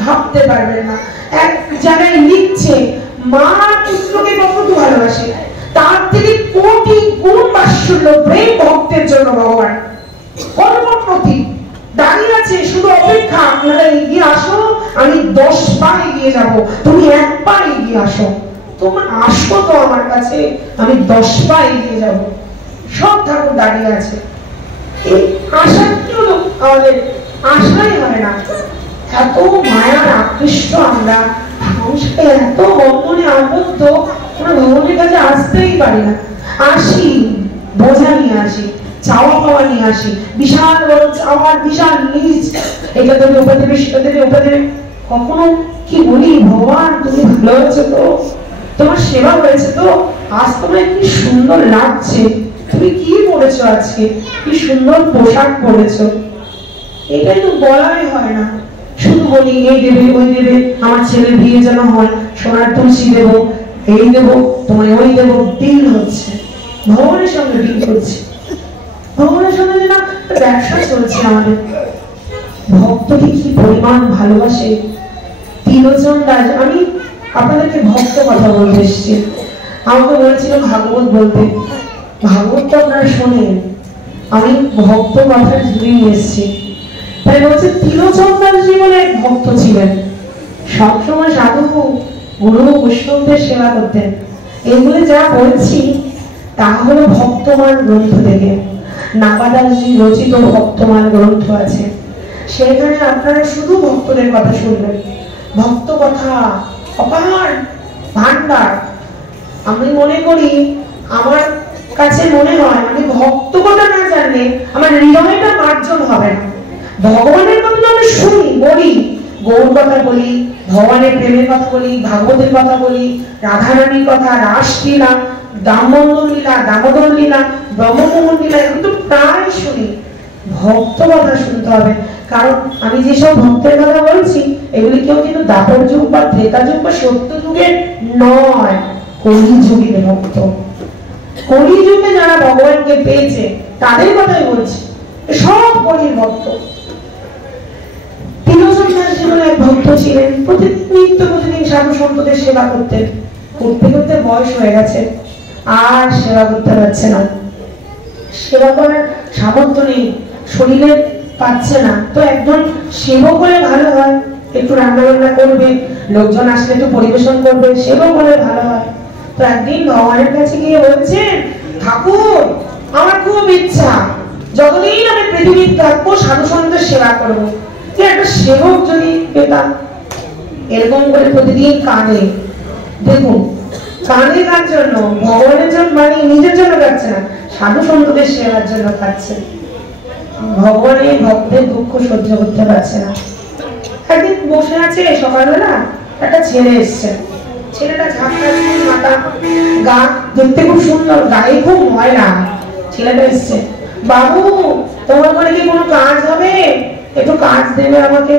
ভাবতে পারবেন না। এক জায়গায় লিখছে মা পুত্রকে কত ভালোবাসে, তার থেকে কোটি গুণ বাৎসল্য প্রেম ভক্তের জন্য ভগবান। কর্মপ্রতি দাঁড়িয়ে আছে, শুধু অপেক্ষা, আপনারা এগিয়ে আসো, আমি 10 পা এগিয়ে যাব, তুমি 1 পা এগিয়ে আসো। তোমার আসো তো আমার কাছে, আমি 10 পা এগিয়ে যাব। সব ঠাকুর দাঁড়িয়ে আছে। এই আশা কি হলো? আমাদের আশাই হয় না। এত মায়ার আকৃষ্ট আমরা, সংসারে এত বন্ধনে আবদ্ধ, আমরা ভগবানের কাছে আসতেই পারি না। আসি বোঝা নিয়ে আসি, চাওয়া পাওয়া নিয়ে আসি, বিশাল বড় চাওয়ার বিশাল লিস্ট, এটা দেবে ওপর দেবে, সেটা দেবে ওপর দেবে। কখনো কি বলি ভগবান তুমি ভালো আছো তো, তোমার সেবা হয়েছে তো, আজ তোমার কি সুন্দর লাগছে, তুমি কি পরেছো আজকে, কি সুন্দর পোশাক পরেছো। এটাই তো বলাই হয় না, শুধু বলি এই দেবে ওই দেবে, আমার ছেলের বিয়ে যেন হয়, সোনার তুলসী দেবো, এই দেবো, তোমায় ওই দেবো। ডিল হচ্ছে ভগবানের সঙ্গে, ডিল করছে ভগবানের সঙ্গে, যেন ব্যবসা চলছে আমাদের। ভক্তকে কি পরিমাণ ভালোবাসে ত্রিলোচন দাস। আমি আপনাদেরকে ভক্ত কথা বলতে এসেছি। আমাকে বলেছিল ভাগবত বলতে, ভাগবত তো আপনারা শোনেন, আমি ভক্ত কথা জুড়ে এসেছি। তাই বলছে ত্রিলোচন দাসজি বলে এক ভক্ত ছিলেন, সবসময় সাধু গুরু বৈষ্ণবদের সেবা করতেন। এগুলো যা বলছি তা হলো ভক্তমান গ্রন্থ থেকে, নাগাদাসজি রচিত ভক্তমান গ্রন্থ আছে, সেখানে আপনারা শুধু ভক্তদের কথা শুনবেন। ভক্ত কথা অপার ভান্ডার। আমি মনে করি, আমার কাছে মনে হয়, আমি ভক্ত কথা না জানলে আমার হৃদয়টা মার্জন হবে না। ভগবানের কথা আমি শুনি, বলি, গৌর কথা বলি, ভগবানের প্রেমের কথা বলি, ভাগবতের কথা বলি, রাধারানীর কথা, রাসলীলা, দামোদর লীলা, দামোদর লীলা, ব্রহ্মমোহন লীলা, এগুলো তো প্রায় শুনি। ভক্ত কথা শুনতে হবে, কারণ আমি যেসব ভক্তের কথা বলছি এগুলি কেউ কিন্তু দাপর যুগ বা ত্রেতা যুগ বা সত্য যুগের নয়, কলি যুগের ভক্ত। কলি যুগে যারা ভগবানকে পেয়েছে তাদের কথাই বলছি, সব কলির ভক্ত। ত্রিলোচন দাসজি বলে এক ভক্ত ছিলেন, প্রতিদিন সাধু সন্তদের সেবা করতেন। করতে করতে বয়স হয়ে গেছে, আর সেবা করতে পারছে না, সেবা করার সামর্থ্য নেই, শরীরে পাচ্ছে না। তো একজন সেবক হলে ভালো হয়, একটু রান্না বান্না করবে, লোকজন আসলে একটু পরিবেশন করবে, সেবক হলে ভালো হয়। তো একদিন ভগবানের কাছে গিয়ে বলছেন, ঠাকুর আমার খুব ইচ্ছা, যতদিন আমি পৃথিবীর থাকবো সাধু সন্তের সেবা করবো, একটা সেবক যদি পেতাম। এরকম করে প্রতিদিন কাঁদে। দেখুন, কাঁদে কার জন্য? ভগবানের জন্য, মানে নিজের জন্য কাঁদছে না, সাধু সন্তদের সেবার জন্য কাঁদছে। ভগবানের ভক্তের দুঃখ সহ্য করতে পারছে না। একদিন বসে আছে সকালবেলা, একটা ছেলে এসছে। ছেলেটা ঝাঁকড়া মাথা, গা দেখতে খুব সুন্দর, গায়ে খুব ময়লা। ছেলেটা এসছে, বাবু তোমার ঘরে কি কোনো কাজ হবে? একটু কাজ দেবে আমাকে,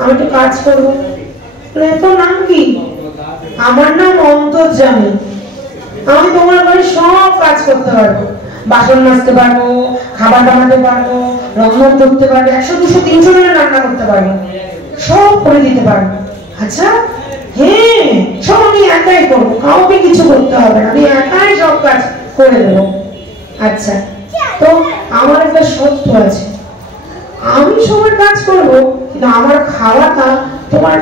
আমি একটু কাজ করবো। তোর নাম কি? আমার নাম অন্তর্যামী। আমি তোমার ঘরে সব কাজ করতে পারবো, বাসন মাজতে পারবো, খাবার বানাতে পারবো, রন্ধন করতে পারবো, 100, 200, 300 জনের রান্না করতে পারবো, সব করে দিতে পারবো। আচ্ছা, হ্যাঁ, সব আমি একাই করবো, কাউকে কিছু করতে হবে না, আমি একাই সব কাজ করে দেবো। আচ্ছা, তো আমার একটা শর্ত আছে, আমি সবার কাজ করবো, কিন্তু আমার খাওয়াটা তোমার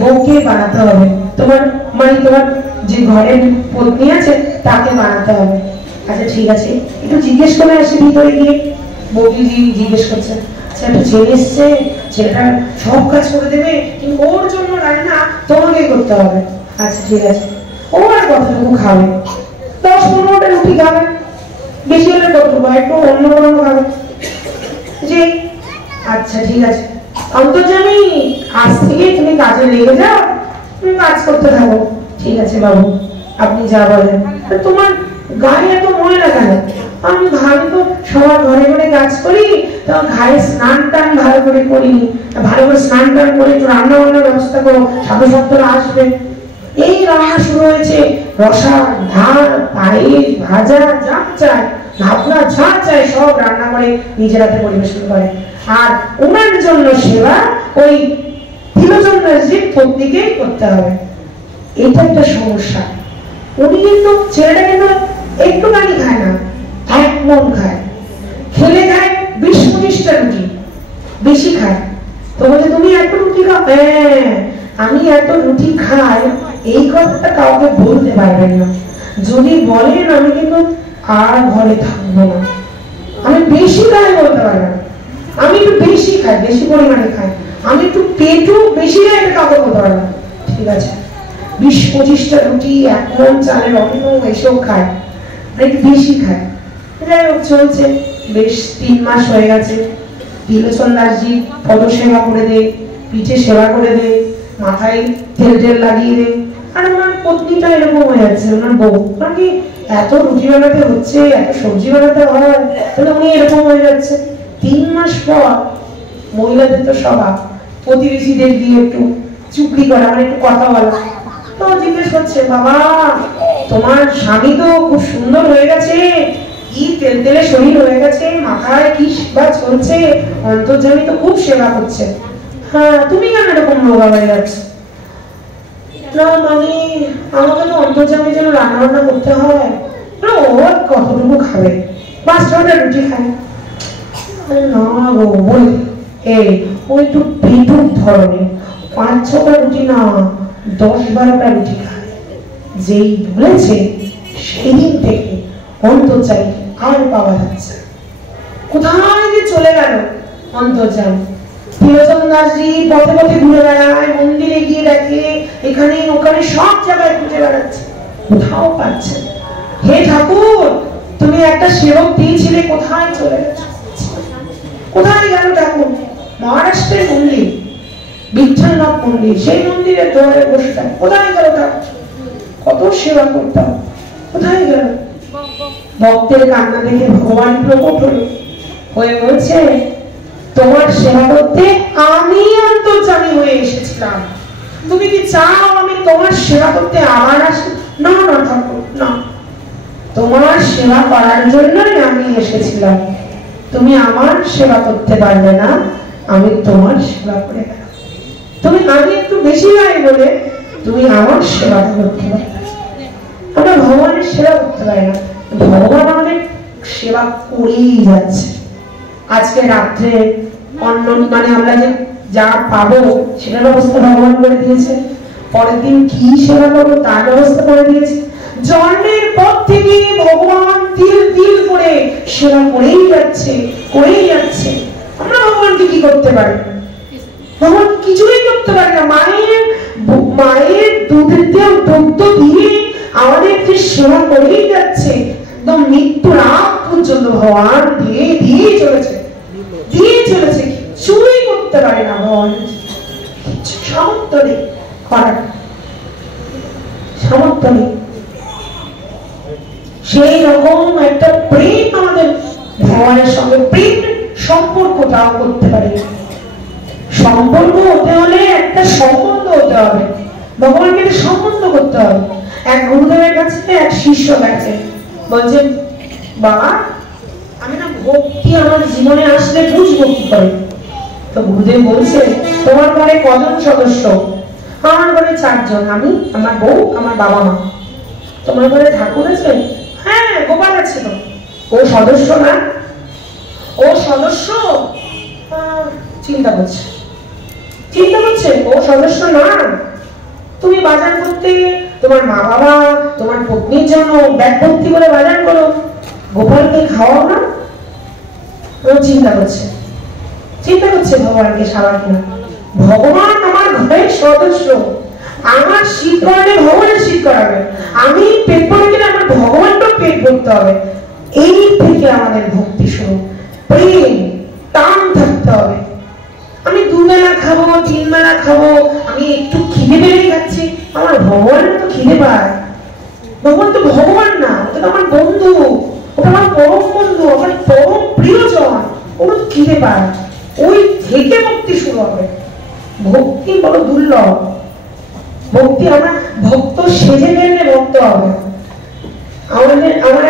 বউকে বানাতে হবে, তোমার মানে তোমার যে ঘরের পত্নী আছে তাকে বানাতে হবে। আচ্ছা ঠিক আছে, একটু জিজ্ঞেস করে আসি ভিতরে গিয়ে। বউকে জিজ্ঞেস করছে, আচ্ছা একটা ছেলে এসছে, ছেলেটা সব কাজ করে দেবে, কিন্তু ওর জন্য রান্না তোমাকে করতে হবে। আচ্ছা ঠিক আছে, ও আর কতটুকু খাবে? 10-15টা রুটি খাবে, বেশি হলে কতটুকু, একটু অন্য কোনো খাবে যে। আচ্ছা ঠিক আছে, অন্তর্যামী আজ থেকে তুমি কাজে লেগে যাও, তুমি কাজ করতে থাকো। ঠিক আছে বাবু, আপনি যা বলেন। তোমার গায়ে এত ময়লা কেন? আমি ভালো তো সবার ঘরে ঘরে কাজ করি, তো ঘাড়ে স্নান টান ভালো করে করিনি, ভালো করে স্নান টান করে একটু রান্না বান্নার ব্যবস্থা করো, সাধু সন্তরা আসবে। এই রান্না শুরু হয়েছে, রসা, ঢাল, পায়েস, ভাজা, যা চায়, ভাবনা যা চায় সব রান্না করে নিজের হাতে পরিবেশন করে। আর ওনার জন্য সেবা ওই ত্রিলোচন দাসজির পত্নীকে করতে হবে। এটা একটা সমস্যা। উনি কিন্তু, ছেলেটা কিন্তু একটুখানি খায় না, এক মন খায়, খেলে খায় 20-25টা রুটি, বেশি খায়। তো বলে তুমি এত রুটি খাও? হ্যাঁ, আমি এত রুটি খাই, এই কথাটা কাউকে বলতে পারবেন না। যদি বলেন আমি কিন্তু আর ঘরে থাকবো না। আমি বেশি খাই বলতে পারবেন না, আমি একটু বেশি খাই, বেশি পরিমাণে খাই, আমি একটু পেটু বেশি খাই, এটা কাউকে বলতে পারবেন না। ঠিক আছে, 20-25টা রুটি, 1 মণ চালের অন্ন এসব খায়, একটু বেশি খায়। যাই হোক, চলছে বেশ 3 মাস হয়ে গেছে। ত্রিলোচন দাসজি পদ সেবা করে দে, পিঠে সেবা করে দে, মাথায় তেল টেল লাগিয়ে দে। আর আমার পত্নীটা এরকম হয়ে যাচ্ছে, ওনার বউ, কারণ কি এত রুটি বানাতে হচ্ছে, এত সবজি বানাতে হয়, তাহলে উনি এরকম হয়ে যাচ্ছে। 3 মাস পর মহিলাদের তো স্বভাব প্রতিবেশীদের দিয়ে একটু চুগলি করা, মানে একটু কথা বলা। তো জিজ্ঞেস করছে, বাবা তোমার স্বামী তো খুব সুন্দর হয়ে গেছে, কি তেলতেলে শরীর হয়ে গেছে, মাথায় কি সেবা চলছে, অন্তর্যামী তো খুব সেবা করছে। হ্যাঁ, তুমি কেন এরকম রোগা হয়ে যাচ্ছে? না মানে আমাকে তো অন্তর্যামীর জন্য রান্না বান্না করতে হয়। ও কতটুকু খাবে? 5-6টা রুটি খায়। না গো, বলি এই ও একটু পেটুক ধরনের, 5-6টা রুটি না, 10-12টা রুটি খায়। যেই বলেছে সেদিন থেকে অন্তর্যামী আর পাওয়া যাচ্ছে। কোথায় যে চলে গেল অন্তর্যামী? ত্রিলোচন দাসজি পথে পথে ঘুরে বেড়ায়, মন্দিরে গিয়ে দেখে, এখানে ওখানে সব জায়গায় খুঁজে বেড়াচ্ছে, কোথাও পাচ্ছে। হে ঠাকুর, তুমি একটা সেবক দিয়েছিলে, কোথায় চলে গেছে? কোথায় গেল ঠাকুর? মহারাষ্ট্রের মন্দির, বিঠ্ঠলনাথ মন্দির, সেই মন্দিরের দ্বারে বসে থাকে। কোথায় গেল ঠাকুর? কত সেবা করতাম, কোথায় গেল? ভক্তের কান্না দেখে ভগবান প্রকট হলো, হয়ে বলছে, তোমার সেবা করতে আমি অন্তর্যামী হয়ে এসেছিলাম, তুমি কি চাও আমি তোমার সেবা করতে আবার আসি? না না ঠাকুর, না, তোমার সেবা করার জন্যই আমি এসেছিলাম, তুমি আমার সেবা করতে পারলে না, আমি তোমার সেবা করে গেলাম। তুমি আগে একটু বেশি হয় বলে তুমি আমার সেবা করতে পারো। আমরা ভগবানের সেবা করতে পারি না, ভগবান আমাদের সেবা করেই যাচ্ছে। আজকে রাত্রে অন্ন মানে আমরা যে যা পাবো সেটার ব্যবস্থা ভগবান করে দিয়েছে, পরের দিন কি সেবা করবো তার ব্যবস্থা করে দিয়েছে। জন্মের পর থেকে ভগবান তিল তিল করে সেবা করেই যাচ্ছে, করেই যাচ্ছে। আমরা ভগবানকে কি করতে পারি? ভগবান কিছুই করতে পারি না। মায়ের দুধের দুগ্ধ দিয়ে আমাদের যে সেবা করেই যাচ্ছে, একদম মৃত্যুর আগ পর্যন্ত ভগবান দিয়ে চলেছে, কিছুই করতে পারে না ভগবান, কিছু সামর্থ্য নেই করার, সামর্থ্য নেই। সেই রকম একটা প্রেম আমাদের ভগবানের সঙ্গে, প্রেম সম্পর্কটাও করতে পারে। সম্পর্ক হতে হলে একটা সম্বন্ধ হতে হবে, ভগবানকে সম্বন্ধ করতে হবে। এক গুরুদেবের কাছে এক শিষ্য গেছে, বলছে বাবা আমি না ভক্তি আমার জীবনে আসলে বুঝবো কি করে? তো গুরুদেব বলছে তোমার ঘরে কজন সদস্য? আমার ঘরে 4 জন, আমি, আমার বউ, আমার বাবা মা। তোমার ঘরে ঠাকুর আছে? হ্যাঁ গোপাল আছে। তো ও সদস্য না? ও সদস্য? চিন্তা করছে ও সদস্য না। তুমি বাজার করতে তোমার মা বাবা তোমার পত্নীর জন্য ব্যাগ ভর্তি করে বাজার করো, গোপালকে খাওয়াও না? ও চিন্তা করছে ভগবানকে সারা কিনা। ভগবান আমার ঘরের সদস্য, আমার শীত করালে ভগবানের শীত করাবে, আমি পেট ভরে গেলে আমার ভগবানটা পেট ভরতে হবে। এই থেকে আমাদের ভক্তি শুরু, প্রেম টান থাকতে হবে। আমি 2 বেলা খাবো 3 বেলা খাবো, আমি একটু খিদে পেলে খাচ্ছি, আমার ভগবানের তো খিদে পায়। ভগবান তো ভগবান না, ওটা তো আমার বন্ধু, ওটা আমার পরম বন্ধু, আমার পরম প্রিয়জন, ওর খিদে পায়। ওই থেকে ভক্তি শুরু হবে। ভক্তি বড় দুর্লভ। ভক্তি আমরা ভক্ত সেজে গেলে ভক্ত হবে। আমার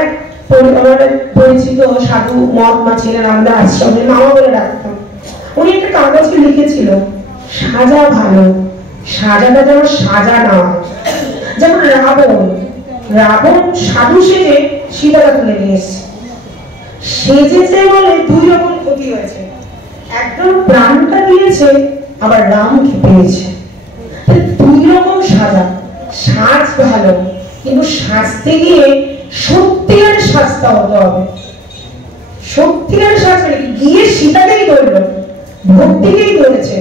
এক পরিচিত সাধু মহাত্মা ছিলেন, আমরা আশ্রমে মামা বলে ডাকতাম। উনি একটা কাগজে লিখেছিল সাজা ভালো, সাজাটা যেন সাজা না হয়। যেমন রাবণ সাধু সেজে সীতাকে তুলে নিয়ে এসেছে, সেজেছে বলে 2 রকম ক্ষতি হয়েছে। একদম প্রাণটা দিয়েছে, আবার রামকে পেয়েছে। 2 রকম সাজা। সাজ ভালো, কিন্তু সাজতে গিয়ে সত্যিকার সাজতে হতে হবে। সত্যিকার সাজতে গিয়ে সীতাকেই ধরল, ভক্তিকেই ধরেছে,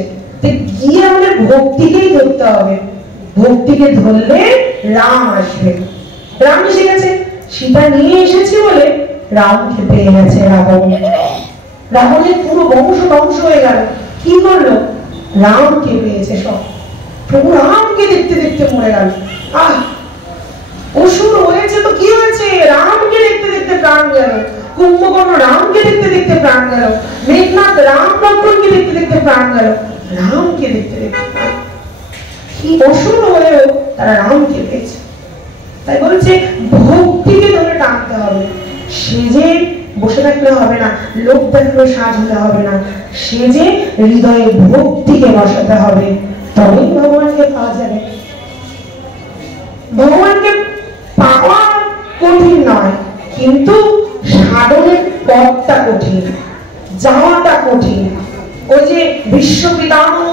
গিয়ে আমাদের ভক্তিকেই ধরতে হবে। ভক্তিকে ধরলে রাম আসবে। রাম এসে গেছে, সীতা নিয়ে এসেছে বলে রামকে পেয়ে গেছে রাবণের পুরো বংশ ধ্বংস হয়ে গেল। কি করলো? রামকে পেয়েছে সব। প্রভু রামকে দেখতে দেখতে মরে গেল। অসুর হয়েছে তো কি হয়েছে? রামকে দেখতে দেখতে প্রাণ গেল। কুম্ভকর্ণ রামকে দেখতে দেখতে প্রাণ গেল। মেঘনাথ রাম লক্ষ্মণকে দেখতে দেখতে প্রাণ গেল। রামকে দেখতে দেখতে কি অসুর হয়েও তারা রামকে পেয়েছে। তাই বলছে ভক্তিকে ধরে টানতে হবে। সেজে বসে থাকলে হবে না, লোক দেখানো সাজ হলে হবে না, সেজে হৃদয়ে ভক্তিকে বসাতে হবে, তবেই ভগবানকে পাওয়া যাবে। ভগবানকে পাওয়া কঠিন নয়, কিন্তু সাধনের পথটা কঠিন, যাওয়াটা কঠিন। ওই যে বিশ্বপিতামহ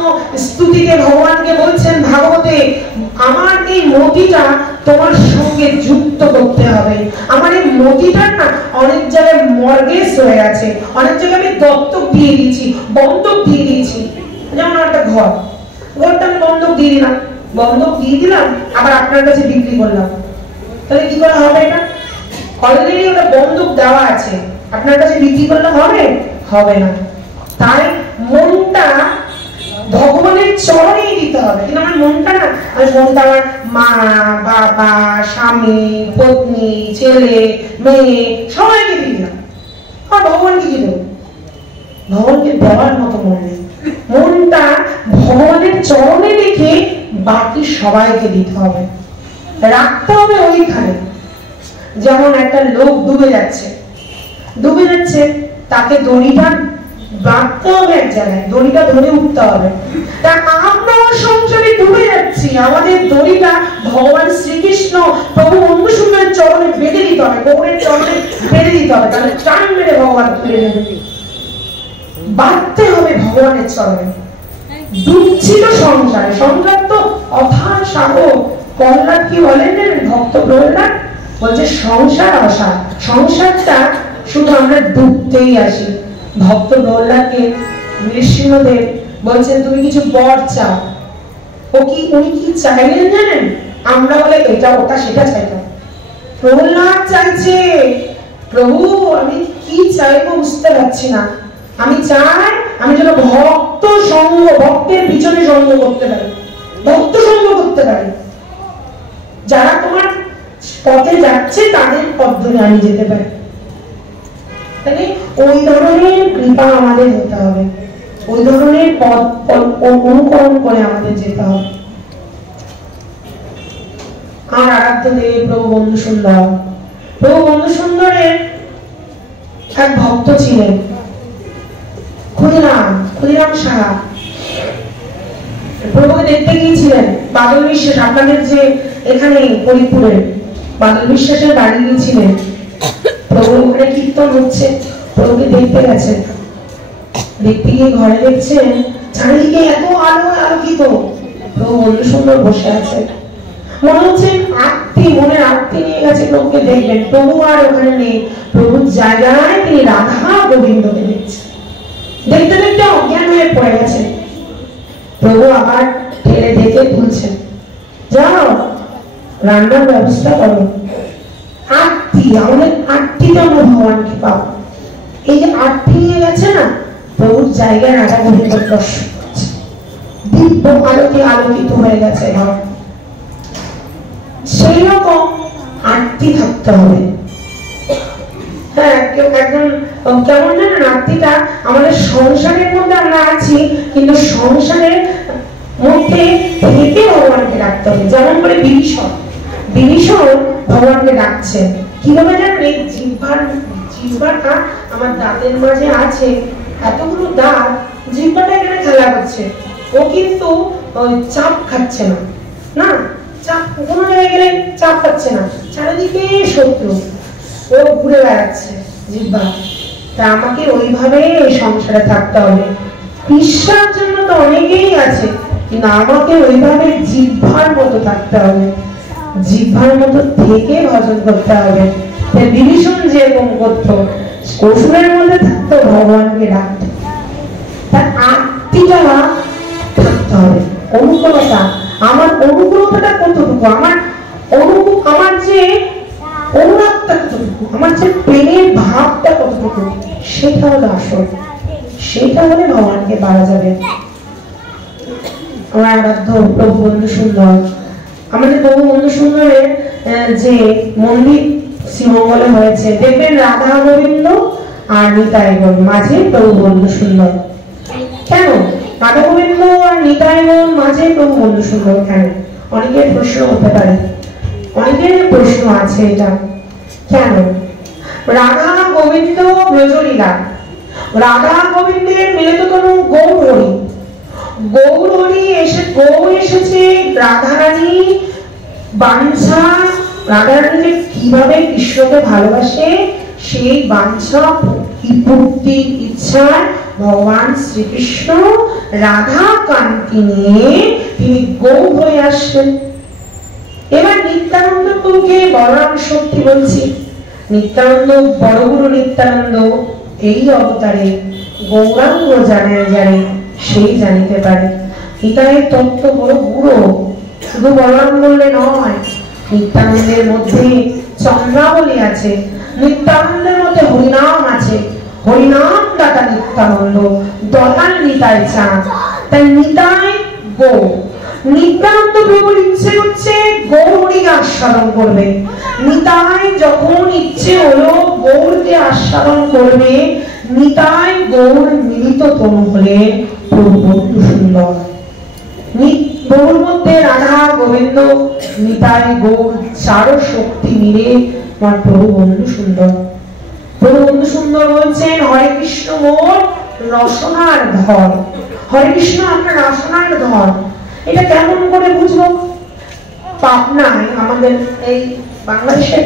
স্তুতিতে ভগবানকে বলছেন ভাগবতে, আমার এই মতিটা তোমার সঙ্গে যুক্ত করতে হবে। আমার এই মতিটা না অনেক জায়গায় মর্গেজ হয়ে আছে, অনেক জায়গায় আমি দত্তক দিয়ে দিয়েছি, বন্ধক দিয়ে দিয়েছি। যেমন একটা ঘরটা আমি বন্ধক দিয়ে দিলাম, আবার আপনার কাছে বিক্রি করলাম, তাহলে কি করে হবে? এটা অলরেডি ওটা বন্ধক দেওয়া আছে, আপনার কাছে বিক্রি করলে হবে না। তাই মনটা ভগবানের চরণেই দিতে হবে। কিন্তু আমার মনটা আমার মা বাবা স্বামী পত্নী ছেলে মেয়ে সবাইকে দিলাম, আর ভগবানকে কি দেবো? ভগবানকে দেওয়ার মতো মন নেই। মনটা ভগবানের চরণে রেখে বাকি সবাইকে দিতে হবে, রাখতে হবে ওইখানে। যেমন একটা লোক ডুবে যাচ্ছে, তাকে দড়িটা বাঁধতে হবে এক জায়গায়, দড়িটা ধরে উঠতে হবে। তা আমরা সংসারে ডুবে খুলে যাবে। বাঁধতে হবে ভগবানের চরণে। ডুবছিল সংসারে, সংসার তো অথার সাগর। প্রহ্লাদ কি বলেন জানেন? ভক্ত প্রহ্লাদ বলছে সংসার অসার, সংসারটা শুধু আমরা ডুবতেই আসি। ভক্ত প্রহ্লাদকে নৃসিংহদেব বলছেন তুমি কিছু বর চাও। উনি কি চাইলেন জানেন? আমরা বলে এটা ওটা সেটা চাইতাম। প্রহ্লাদ চাইছে প্রভু আমি কি চাইবো বুঝতে পারছি না, আমি চাই আমি যেন ভক্ত সঙ্গ, ভক্তের পিছনে সঙ্গ করতে পারি, ভক্ত সঙ্গ করতে পারি, যারা তোমার পথে যাচ্ছে তাদের পথ ধরে আমি যেতে পারি। তাহলে ওই ধরনের কৃপা আমাদের হতে হবে, ওই ধরনের পথ অনুকরণ করে আমাদের যেতে হবে। আর আরাধ্য দেব প্রভু বন্ধু সুন্দর, প্রভু বন্ধু সুন্দরের এক ভক্ত ছিলেন ক্ষুদিরাম সাহা। প্রভুকে দেখতে গিয়েছিলেন বাদল বিশ্বাস, আপনাদের যে এখানে হরিপুরে বাদল বিশ্বাসের বাড়ি গিয়েছিলেন। প্রভু ওখানে কীর্তন হচ্ছে, প্রভুকে দেখতে গেছেন। দেখতে গিয়ে ঘরে দেখছেন চারিদিকে এত আলো আলোকিত, প্রভু বন্ধু সুন্দর বসে আছে। মনে হচ্ছে আরতি, মনের আরতি নিয়ে গেছে প্রভুকে দেখবেন। প্রভু আর ওখানে নেই, প্রভুর জায়গায় তিনি রাধা গোবিন্দকে দেখছেন। দেখতে দেখতে অজ্ঞান হয়ে পড়ে গেছেন। প্রভু আবার ঠেলে দেখে তুলছেন, যাও রান্নার ব্যবস্থা করো। আরতি, আমাদের আরতিতে আমরা ভগবানকে পাবো। এই যে আরতি নিয়ে গেছে না, প্রভুর জায়গায় রাধা গোবিন্দ দর্শন করছে, দিব্য আলোকে আলোকিত হয়ে গেছে ঘর। সেই রকম আরতি থাকতে হবে। হ্যাঁ, একজন কেমন জানেন আরতিটা আমাদের সংসারের মধ্যে আমরা আছি, কিন্তু সংসারের মধ্যে থেকে ভগবানকে ডাকতে হবে। যেমন করে বিভীষণ ভগবানকে ডাকছে কিভাবে জানেন? এই জিহ্বাটা আমার দাঁতের মাঝে আছে, এতগুলো দাঁত, জিহ্বাটা এখানে খেলা করছে। ও কিন্তু চাপ খাচ্ছে না, না চাপ কোনো জায়গায় গেলে চাপ পাচ্ছে না, চারিদিকে শত্রু, ও ঘুরে বেড়াচ্ছে জিহ্বা। তা আমাকে ওইভাবে এই সংসারে থাকতে হবে। কৃষ্ণার জন্য তো অনেকেই আছে, কিন্তু আমাকে ওইভাবে জিহ্বার মতো থাকতে হবে, জিহ্বার মতো থেকে ভজন করতে হবে। বিভীষণ যেরকম করত, অসুরের মধ্যে থাকতো, ভগবানকে ডাকতো। তার আত্মীয়তা থাকতে হবে, অনুকূলতা। আমার অনুকূলতাটা কতটুকু, আমার যে অনুরাগটা কতটুকু, আমার যে প্রেমের ভাবটা কতটুকু, সেটা হলো আসল। সেটা হলে ভগবানকে পাওয়া যাবে। আমার আরাধ্য প্রভু বন্ধু সুন্দর, আমাদের প্রভু বন্ধু সুন্দরের যে মন্দির শ্রীমঙ্গলে হয়েছে, দেখবেন রাধা গোবিন্দ আর নিতাই গৌর মাঝে প্রভু বন্ধু সুন্দর। কেন রাধা গোবিন্দ আর নিতাই গৌর মাঝে প্রভু বন্ধু সুন্দর কেন? অনেকের প্রশ্ন হতে পারে, অনেকের প্রশ্ন আছে এটা কেন। রাধা গোবিন্দ ব্রজলীলা, রাধা গোবিন্দের মিলিততনু গৌর হরি। গৌর হরি গৌর এসেছে রাধারানী বাঞ্ছা, রাধারানী যে কিভাবে কৃষ্ণকে ভালোবাসে সেই বাঞ্ছা পূর্তির ইচ্ছায় ভগবান শ্রীকৃষ্ণ রাধা কান্তি নিয়ে তিনি গৌর হয়ে আসবেন। এবার নিত্যানন্দ প্রভুকে বলরাম সত্যি বলছি, নিত্যানন্দ বড়গুরু নিত্যানন্দ এই অবতারে গৌরাঙ্গ জানে সেই জানিতে পারে। নিতাইয়ের তত্ত্ব বড় গুরু, শুধু বলরাম বললে নয়, নিত্যানন্দের মধ্যে চন্দ্রাবলী আছে, নিত্যানন্দের মধ্যে হরিনাম আছে, হরিনাম দাতা নিত্যানন্দ, দয়াল নিতাই চাঁদ। তাই নিতাই গৌর, নিত্যানন্দ প্রভুর ইচ্ছে হচ্ছে গৌরীকে আস্বাদন করবে। নিতাই যখন ইচ্ছে হলো গৌরকে আস্বাদন করবে, নিতাই গৌর মিলিত তনু হলে প্রভু বন্ধু সুন্দর। গৌর মধ্যে রাধা গোবিন্দ নিতাই গৌর চার শক্তি মিলে আমার প্রভু বন্ধু সুন্দর। প্রভু বন্ধু সুন্দর বলছেন হরে কৃষ্ণ মোর রসনার ধর। হরে কৃষ্ণ আপনার রসনার ধর, এটা কেমন করে বুঝবো? পাবনায়, আমাদের এই বাংলাদেশের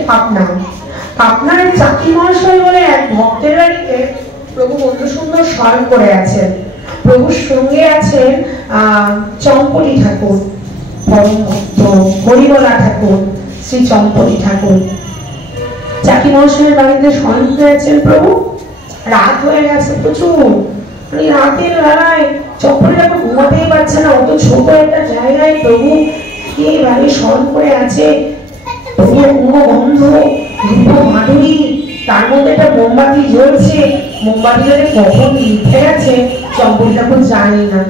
পাবনার চাকি মহাশয় বলে এক ভক্তের বাড়িতে প্রভু বন্ধু সুন্দর স্মরণ করে আছেন। প্রভুর সঙ্গে আছেন চম্পলি ঠাকুর, পরম ভক্ত হরিবলা ঠাকুর, শ্রী চম্পলি ঠাকুর। চাকি মহাশয়ের বাড়িতে স্মরণ করে আছেন প্রভু। রাত হয়ে গেছে প্রচুর, মানে রাতের বেলায় চম্পলি ঠাকুর ঘুমাতেই পারছে না, অত ছোট একটা জায়গায় প্রভু একেবারে স্মরণ করে আছে। প্রভু গন্ধ রূপ মাধুরী, তার মধ্যে একটা মোমবাতি জ্বলছে, মোমবাতি যদি কখন লিখে গেছে চম্পলি ঠাকুর জানি না।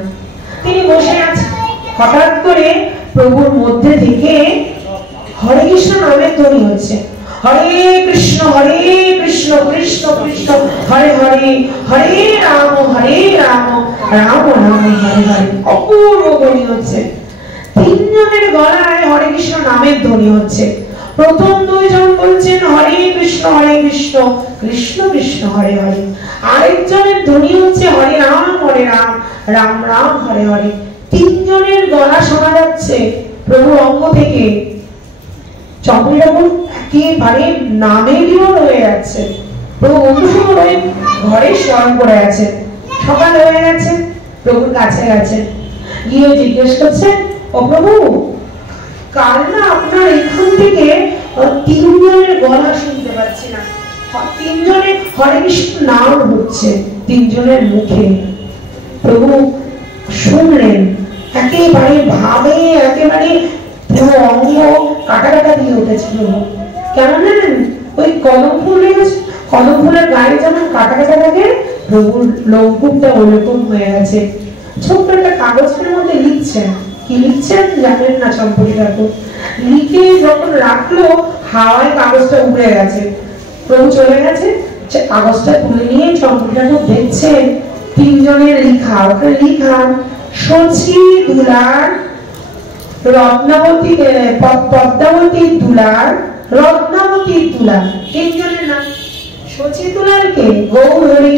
তিনি বসে আছেন, হঠাৎ করে প্রভুর মধ্যে থেকে হরে কৃষ্ণ নামের ধ্বনি হচ্ছে। হরে কৃষ্ণ কৃষ্ণ কৃষ্ণ হরে হরে, হরে রাম রাম রাম হরে হরে। অপূর্ব ধ্বনি হচ্ছে। তিনজনের গলায় হরে কৃষ্ণ নামের ধ্বনি হচ্ছে। প্রথম দুইজন বলছেন হরে কৃষ্ণ কৃষ্ণ কৃষ্ণ হরে হরে। আরেকজনের ধ্বনি হচ্ছে হরে রাম রাম রাম হরে হরে। তিনজনের গলা শোনা যাচ্ছে প্রভুর অঙ্গ থেকে। চম্পলি ঠাকুর একেবারে নামে বিভোর হয়ে যাচ্ছে। প্রভু বন্ধুসুন্দর হয়ে ঘরে স্মরণ করে আছে। সকাল হয়ে গেছে, প্রভুর কাছে গেছেন, গিয়ে জিজ্ঞেস করছেন, ও প্রভু, কাল না আপনার এখান থেকে তিনজনের গলা শুনতে পাচ্ছি না, তিনজনের হরে কৃষ্ণ নাম হচ্ছে তিনজনের মুখে। প্রভু শুনলেন, একেবারে ভাবে একেবারে পুরো অঙ্গ কাটা কাটা দিয়ে উঠেছিল। কেমন জানেন, ওই কদম ফুল রেখেছে, কদম ফুলের গায়ে যেমন কাটা কাটা থাকে, প্রভুর লোমকূপটা ওরকম হয়ে গেছে। ছোট্ট একটা কাগজের মধ্যে লিখছেন, কি লিখছেন জানেন না চম্পলি ঠাকুর। লিখে যখন রাখলো, হাওয়ায় কাগজটা উড়ে গেছে। প্রভু চলে গেছে, কাগজটা তুলে নিয়ে চম্পলি ঠাকুর দেখছেন তিনজনের লেখা। ওখানে লিখা শচী দুলার রত্নাবতী, পদ্মাবতী দুলার রত্নাবতী দুলার। তিনজনের নাম। শচী দুলারকে গৌরহরি,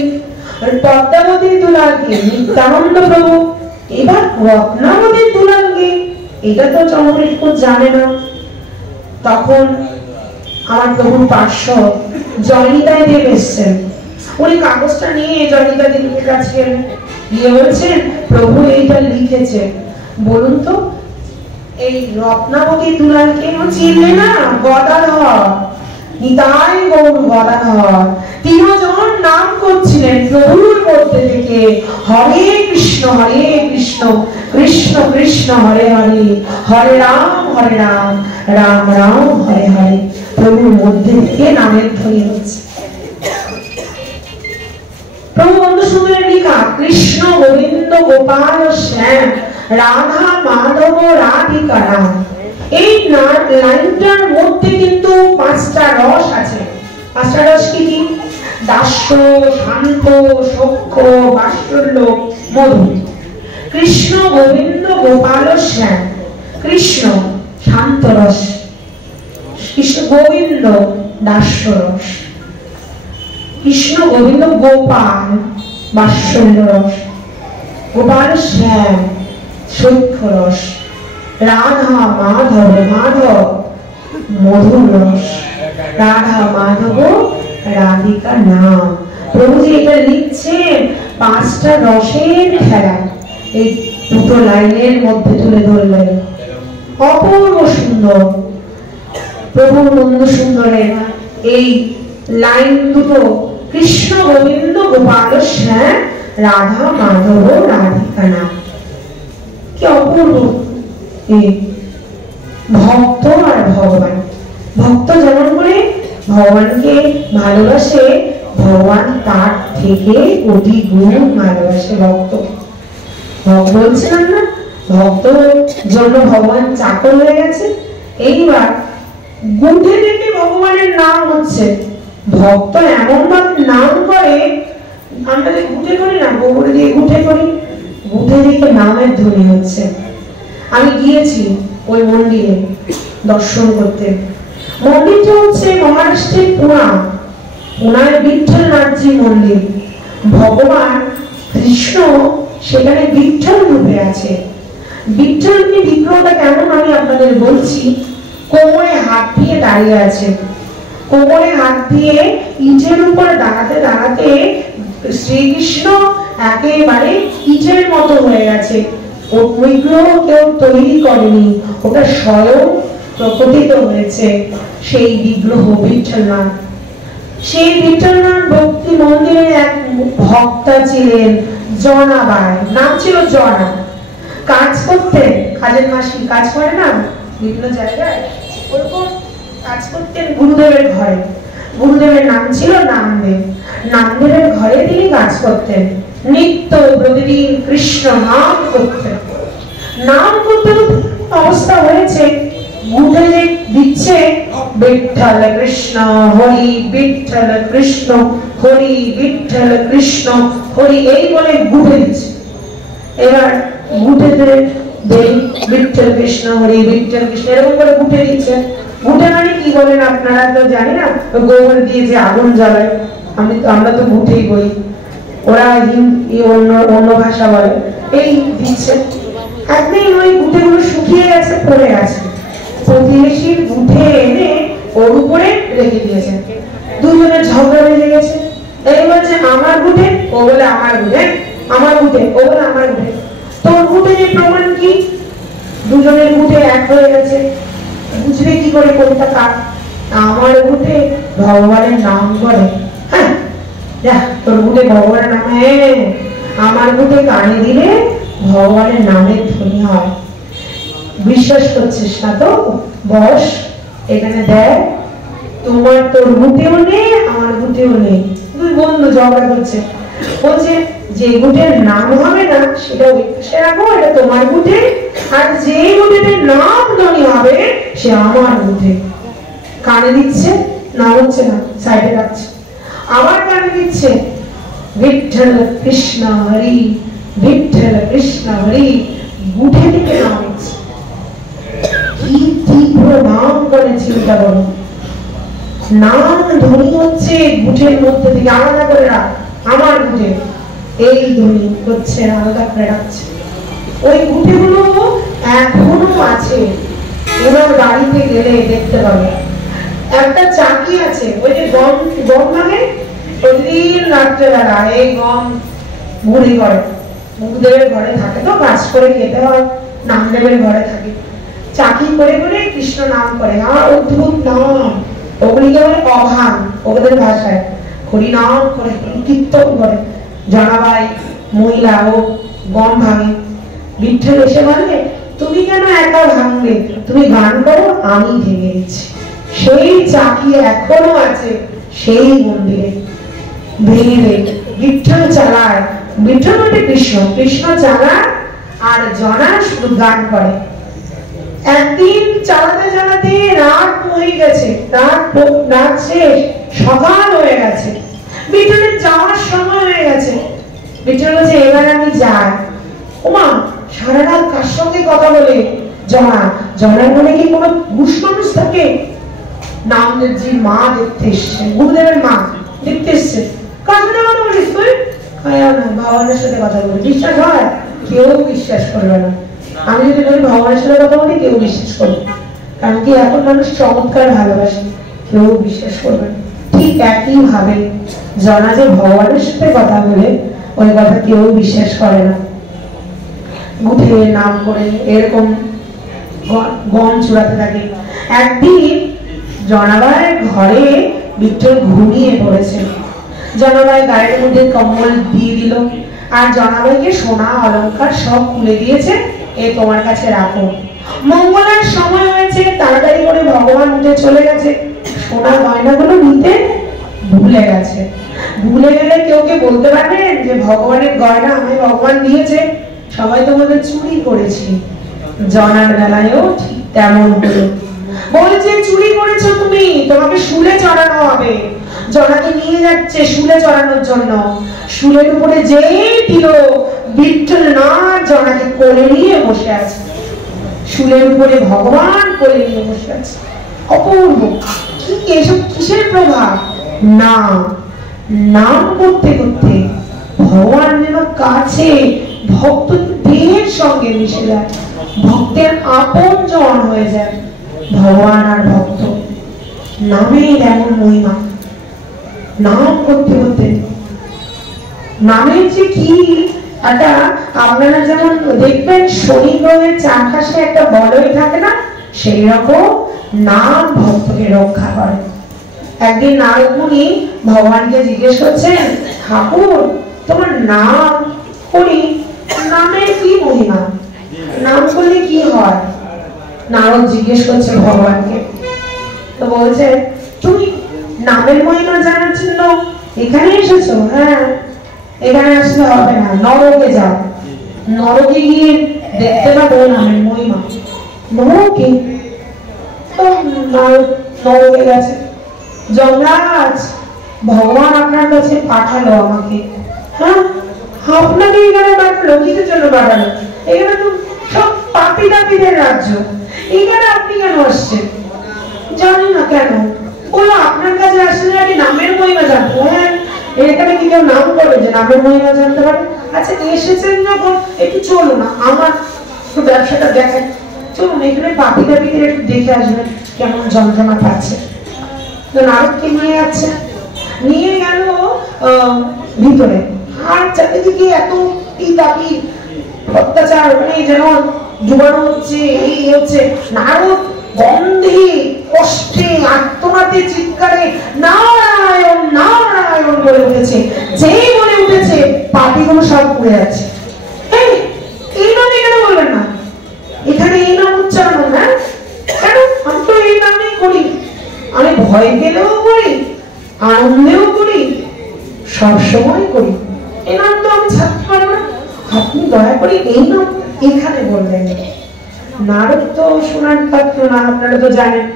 পদ্মাবতী দুলারকে নিত্যানন্দ প্রভু, এবার রত্নাবতী দুলারকে এটা তো চম্পলি ঠাকুর জানে না। তখন আমার প্রভুর পার্শ্ব জয়নিতাই দেব এসছেন। উনি কাগজটা নিয়ে জয়নিতা দেবীর কাছে গেলেন, গিয়ে বলছেন, প্রভু এইটা লিখেছে, বলুন তো এই রত্নাবতী দুলালকে চিনলে না? গদাধর, নিতাই গৌর গদাধর। তিনজন নাম করছিলেন প্রভুর মধ্যে থেকে, হরে কৃষ্ণ কৃষ্ণ কৃষ্ণ হরে হরে, হরে রাম রাম রাম হরে হরে। প্রভুর মধ্যে থেকে নামের ধ্বনি হচ্ছে। প্রভু বন্ধু সুন্দরের লেখা কৃষ্ণ গোবিন্দ গোপাল শ্যাম রাধা মাধব রাধিকা রাম। এই লাইনটার মধ্যে কিন্তু পাঁচটা রস আছে। পাঁচটা রস কি কি? দাস্য, শান্ত, সখ্য, বাৎসল্য, মধু। কৃষ্ণ গোবিন্দ গোপাল শ্যাম। কৃষ্ণ শান্ত রস, কৃষ্ণ গোবিন্দ দাস্য রস, কৃষ্ণ গোবিন্দ গোপাল বাৎসল্য রস, গোপাল শ্যাম সখ্য রস, রাধা মাধব মধুর রস, রাধা মাধব রাধিকা নাম। প্রভু যে এটা লিখছেন পাঁচটা রসের খেলা এই দুটো লাইনের মধ্যে তুলে ধরলেন। অপূর্ব সুন্দর। প্রভু বন্ধু সুন্দরের এই লাইন দুটো, কৃষ্ণ গোবিন্দ গোপাল শ্যাম রাধা মাধব রাধিকা নাম, কি অপূর্ব। ভক্ত আর ভগবান। ভক্ত যেমন করে ভগবানকে ভালোবাসে, ভগবান তার থেকে কোটি গুণ ভালোবাসে ভক্ত। বলছিলাম না, ভক্ত জন্য ভগবান চাকর হয়ে গেছে। এইবার গুঠে থেকে ভগবানের নাম হচ্ছে। ভক্ত এমন ভাবে নাম করে, আমরা যে গুঠে করি না, গোবর দিয়ে গুঠে করি, গুঠে থেকে নামের ধ্বনি হচ্ছে। আমি গিয়েছি ওই মন্দিরে দর্শন করতে। মন্দিরটা হচ্ছে মহারাষ্ট্রের পুনায় বিঠ্ঠলনাথজি মন্দির। ভগবান কৃষ্ণ সেখানে বিঠ্ঠল রূপে আছে। বিঠ্ঠলকে বিগ্রহটা কেমন আমি আপনাদের বলছি। কোমরে হাত দিয়ে দাঁড়িয়ে আছে, কোমরে হাত দিয়ে ইটের উপরে দাঁড়াতে দাঁড়াতে শ্রীকৃষ্ণ একেবারে ইটের মতো হয়ে গেছে। ওর বিগ্রহ কেউ তৈরি করেনি, ওটা স্বয়ং প্রকটিত হয়েছে সেই বিগ্রহ বিঠ্ঠলনাথ। সেই বিঠ্ঠলনাথ ভক্তি মন্দিরে এক ভক্তা ছিলেন জনাবাই, নাম ছিল জনা। কাজ করতেন, কাজের মাসি কাজ করে না বিভিন্ন জায়গায়, ওরকম কাজ করতেন গুরুদেবের ঘরে। গুরুদেবের নাম ছিল নামদেব। নামদেবের ঘরে তিনি কাজ করতেন, নিত্য প্রতিদিন কৃষ্ণ নাম করতেন। নাম করতে অবস্থা হয়েছে, ঘুরে দিচ্ছে বিঠ্ঠল কৃষ্ণ হরি, বিঠ্ঠল কৃষ্ণ হরি, বিঠ্ঠল কৃষ্ণ হরি, এই বলে ঘুরে দিচ্ছে। এবার ঘুটেতে বিঠ্ঠল কৃষ্ণ হরি, বিঠ্ঠল কৃষ্ণ এরকম করে ঘুটে দিচ্ছে। ঘুটে মানে কি বলেন আপনারা তো জানি না, গোবর দিয়ে যে আগুন জ্বালায়, আমরা তো ঘুটেই বলি, ওরা অন্য ভাষা বলে, এই দিচ্ছে। একদিন ওই ঘুটেগুলো শুকিয়ে গেছে, পড়ে গেছে, প্রতিবেশীর ঘুটে এনে ওর উপরে রেখে দিয়েছে। দুজনের ঝগড়া বেজে গেছে। এই বলছে আমার ঘুটে, ও বলে আমার ঘুটে, আমার ঘুটে, ও বলে আমার ঘুটে। তোর ঘুটে যে প্রমাণ কি? দুজনের ঘুটে এক হয়ে গেছে, বুঝবে কি করে কোনটা কার? আমার ঘুটে ভগবানের নাম করে, হ্যাঁ তোর ঘুটে ভগবানের নাম, হ্যাঁ আমার ঘুটে কানে দিলে ভগবানের নামের ধ্বনি হয়। বিশ্বাস করছিস না তো বস, এখানে দেখ, তোমার তোর ঘুটেও নেই আমার ঘুটেও নেই। দুই বন্ধু ঝগড়া করছে, বলছে যে ঘুটের নাম হবে না সেটা ওই পাশে রাখো, এটা তোমার ঘুটে, আর যে ঘুটের নাম ধ্বনি হবে সে আমার ঘুটে। কানে দিচ্ছে না, হচ্ছে না, সাইডে রাখছে। আবার কানে দিচ্ছে বিঠ্ঠল কৃষ্ণ হরি, বিঠ্ঠল কৃষ্ণ হরি, ঘুটে থেকে নাম দিচ্ছে। কি তীব্র নাম করে চিন্তা করো। নাম ধ্বনি হচ্ছে ঘুটের মধ্যে থেকে আলাদা করে রাখ, আমার ঘুটে, এই ধ্বনি হচ্ছে আলাদা করে রাখছে। ওই ঘুটেগুলো এখনো আছে, ওনার বাড়িতে গেলে দেখতে পাবে। একটা চাকি আছে, ওই যে গম লাগে, প্রতিদিন রাত্রেবেলা এই গম মুড়ি করে, গুরুদেবের ঘরে থাকে তো, কাজ করে খেতে হয়, নামদেবের ঘরে থাকে, চাকি করে করে কৃষ্ণ নাম করে। আর অদ্ভুত নাম, ওগুলিকে বলে অভান ওদের ভাষায়। হরি নাম করে, কীর্তন করে। জনাবাই মহিলা ও গম ভাঙে, বিঠ্ঠল এসে বলে তুমি কেন একা ভাঙবে, তুমি গান করো, আমি ভেঙে দিচ্ছি। সেই চাকি এখনো আছে সেই মন্দিরে, ভেঙে বিঠ্ঠল চালায়। বিঠ্ঠল মানে কৃষ্ণ, কৃষ্ণ চালায় আর জনা শুধু গান করে। একদিন চালাতে চালাতে রাত হয়ে গেছে, রাত শেষ, সকাল হয়ে গেছে, বিঠ্ঠলের যাওয়ার সময় হয়ে গেছে। বিঠ্ঠল বলছে এবার আমি যাই। ওমা সারা রাত কার সঙ্গে কথা বলে? জনার মনে কি কোনো ঘুষ মানুষ থাকে? নামদেবজির মা দেখতে এসছে, গুরুদেবের মা দেখতে এসছে। কার সাথে কথা বলিস তুই? ভগবানের সাথে কথা বলি। বিশ্বাস হয়? কেউ বিশ্বাস করবে না। আমি যদি বলি ভগবানের সাথে কথা বলি, কেউ বিশ্বাস করবে, কারণ কি এখন মানুষ চমৎকার ভালোবাসে, কেউ বিশ্বাস করবে না। ঠিক একই ভাবে জনা যে ভগবানের সাথে কথা বলে, ওই কথা কেউ বিশ্বাস করে না। উঠে নাম করে এরকম গম চুরাতে থাকে। একদিন জনাবাইয়ের ঘরে বিঠ্ঠল ঘুমিয়ে পড়েছে। জনাবাই গায়ের মধ্যে কম্বল দিয়ে দিল, আর জনাবাইকে সোনা অলংকার সব খুলে দিয়েছে, এ তোমার কাছে রাখো। মঙ্গলার সময় হয়েছে, তাড়াতাড়ি করে ভগবান উঠে চলে গেছে, সোনা গয়নাগুলো নিতে ভুলে গেছে। ভুলে গেলে কেউ কে বলতে পারবেন যে ভগবানের গয়না আমায় ভগবান দিয়েছে? সবাই তোমাদের চুরি করেছি। জনার বেলায়ও ঠিক তেমন হলো। বলছে চুরি করেছো তুমি, তোমাকে শুলে চড়ানো হবে। জনাকে নিয়ে যাচ্ছে শুলে চড়ানোর জন্য। শুলের উপরে যেই দিল, বিঠ্ঠল না জনাকে কোলে নিয়ে বসে আছে। শুলের উপরে ভগবান কোলে নিয়ে বসে আছে। অপূর্ব! কি এসব কিসের প্রভাব? নাম করতে করতে ভগবান যেন কাছে, ভক্ত দেহের সঙ্গে মিশে যায়, ভক্তের আপনজন হয়ে যায়। ভগবান আর ভক্ত, নামের এমন মহিমা। নাম করতে করতে নামের যে কি একটা, আপনারা যেমন দেখবেন শনি গ্রহের চারপাশে একটা বলয় থাকে না, সেই রকম নাম ভক্তকে রক্ষা করে। একদিন নারদ মুনি ভগবানকে জিজ্ঞেস করছেন, ঠাকুর তোমার নাম করি, নামের কি মহিমা, নাম করলে কি হয়? নারদ জিজ্ঞেস করছে ভগবানকে, তো বলছে তুমি নামের মহিমা জানার জন্য এখানে এসেছো? হ্যাঁ, এখানে আসলে হবে না, নরকে যাও, নরকে গিয়ে দেখতে পাবো নামের মহিমা। নরকে? তো নরকে গেছে। যমরাজ ভগবান আপনার কাছে পাঠালো আমাকে। হ্যাঁ, আপনাকে এখানে পাঠালো, কিসের জন্য পাঠালো? এখানে তো সব পাপি তাপিদের রাজ্য, এখানে আপনি কেন আসছেন? জানি না কেন, বলো আপনার কাছে আসলে আমি নামের মহিমা জানবো। হ্যাঁ, এখানে কি কেউ নাম করে যে নামের মহিমা জানতে পারে? আচ্ছা এসেছেন যখন একটু চলো না, আমার একটু ব্যবসাটা দেখায়, চলুন এখানে পাপি তাপিদের একটু দেখে আসবেন কেমন যন্ত্রণা পাচ্ছে। তো নারদকে নিয়ে যাচ্ছে, নিয়ে গেল ভিতরে, আর চারিদিকে এত তাপি অত্যাচার, মানে যেন ডুবানো হচ্ছে, এই হচ্ছে। নারদ গন্ধে কষ্টে আত্মনাতে চিৎকারে নারায়ণ নারায়ণ বলে উঠেছে। যেই বলে উঠেছে পাপিগুলো সব পুড়ে যাচ্ছে। এই নামে কেন বলবেন না? এখানে এই নাম উচ্চারণ না কেন? আমি তো এই নামেই করি, আমি ভয় পেলেও করি, আনন্দেও করি, সবসময় করি। এই নাম তো আমি ছাড়তে পারবো না, আপনি দয়া করে এই নাম এখানে বলবেন। নারদ তো শোনার পাত্র না, আপনারা তো জানেন।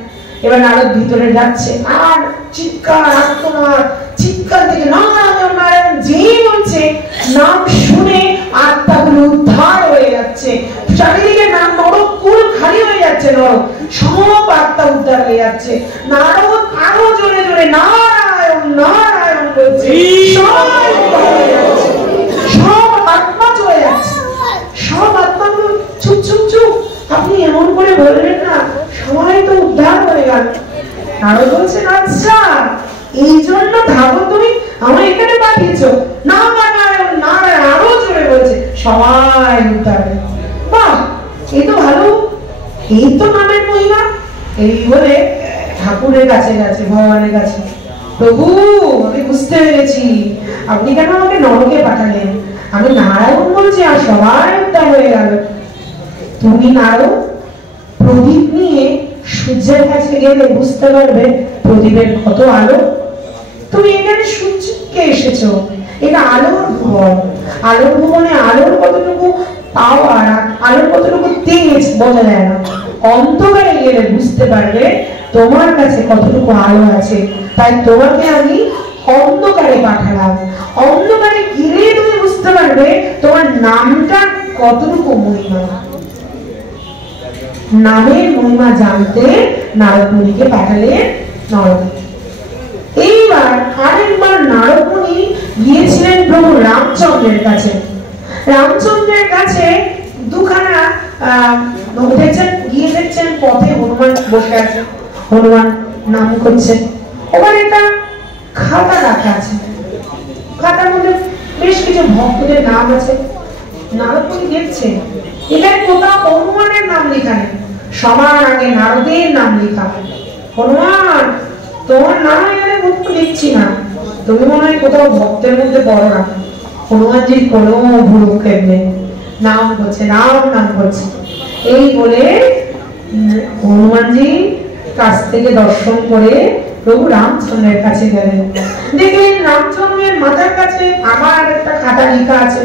এবার নারদ ভিতরে যাচ্ছে, আর চিৎকার আত্মনাদ, চিৎকার থেকে নারায়ণ নারায়ণ যে বলছে, নাম শুনে আত্মাগুলো উদ্ধার হয়ে যাচ্ছে, চারিদিকে নাম নরক কুল খালি হয়ে যাচ্ছে, নরক সব আত্মা উদ্ধার হয়ে যাচ্ছে। নারদ আরো জোরে জোরে নারায়ণ নারায়ণ বলছে, সব আত্মা চলে যাচ্ছে, সব আত্মাগুলো চুপ চুপ চুপ, আপনি এমন করে বললেন না, সবাই তো উদ্ধার হয়ে গেল। নারদ বলছেন, আচ্ছা এই জন্য ভাবো তুমি আমার এখানে পাঠিয়েছো, নারায়ণ নারায়ণ আরো জোরে বলছে, সবাই উদ্ধার। বাহ, এই তো ভালো, এই তো নামের মহিমা। এই বলে ঠাকুরের কাছে গেছে, ভগবানের কাছে, প্রভু আমি বুঝতে পেরেছি আপনি কেন আমাকে নরকে পাঠালেন, আমি নারায়ণ বলছি আর সবাই উদ্ধার হয়ে গেল। তুমি নারদ প্রদীপ নিয়ে সূর্যের কাছে গেলে বুঝতে পারবে প্রদীপের কত আলো। তুমি এখানে সূর্যকে এসেছো, এটা আলোর ভুবন, আলোর ভুবনে আলোর কতটুকু পাওয়ার, আলোর কতটুকু তেজ বোঝা যায় না, অন্ধকারে গেলে বুঝতে পারবে তোমার কাছে কতটুকু আলো আছে। তাই তোমাকে আমি অন্ধকারে পাঠালাম, অন্ধকারে গেলে তুমি বুঝতে পারবে তোমার নামটা কতটুকু মহিমা। নামের মহিমা জানতে নারদ মুনিকে পাঠালেন নরকে। এইবার আরেকবার নারদ মুনি গিয়েছিলেন প্রভু রামচন্দ্রের কাছে। রামচন্দ্রের কাছে দুখানা দেখছেন, গিয়ে দেখছেন পথে হনুমান বসে আছে, হনুমান নাম করছেন। ওখানে একটা খাতা রাখা আছে, খাতার মধ্যে বেশ কিছু ভক্তদের নাম আছে। নারদ মুনি দেখছেন এখানে কোথাও হনুমানের নাম লেখা নেই, সবার আগে নারদের নাম লেখা। হনুমান তোমার নাম এখানে কোথাও লিখছি না, তুমি মনে হয় কোথাও ভক্তের মধ্যে পড়ো না। হনুমানজির কোনো ভুরুক্ষেপ নেই, নাম করছে, রাম নাম করছে। এই বলে হনুমানজি কাছ থেকে দর্শন করে প্রভু রামচন্দ্রের কাছে গেলেন। দেখলেন রামচন্দ্রের মাথার কাছে আবার একটা খাতা লেখা আছে,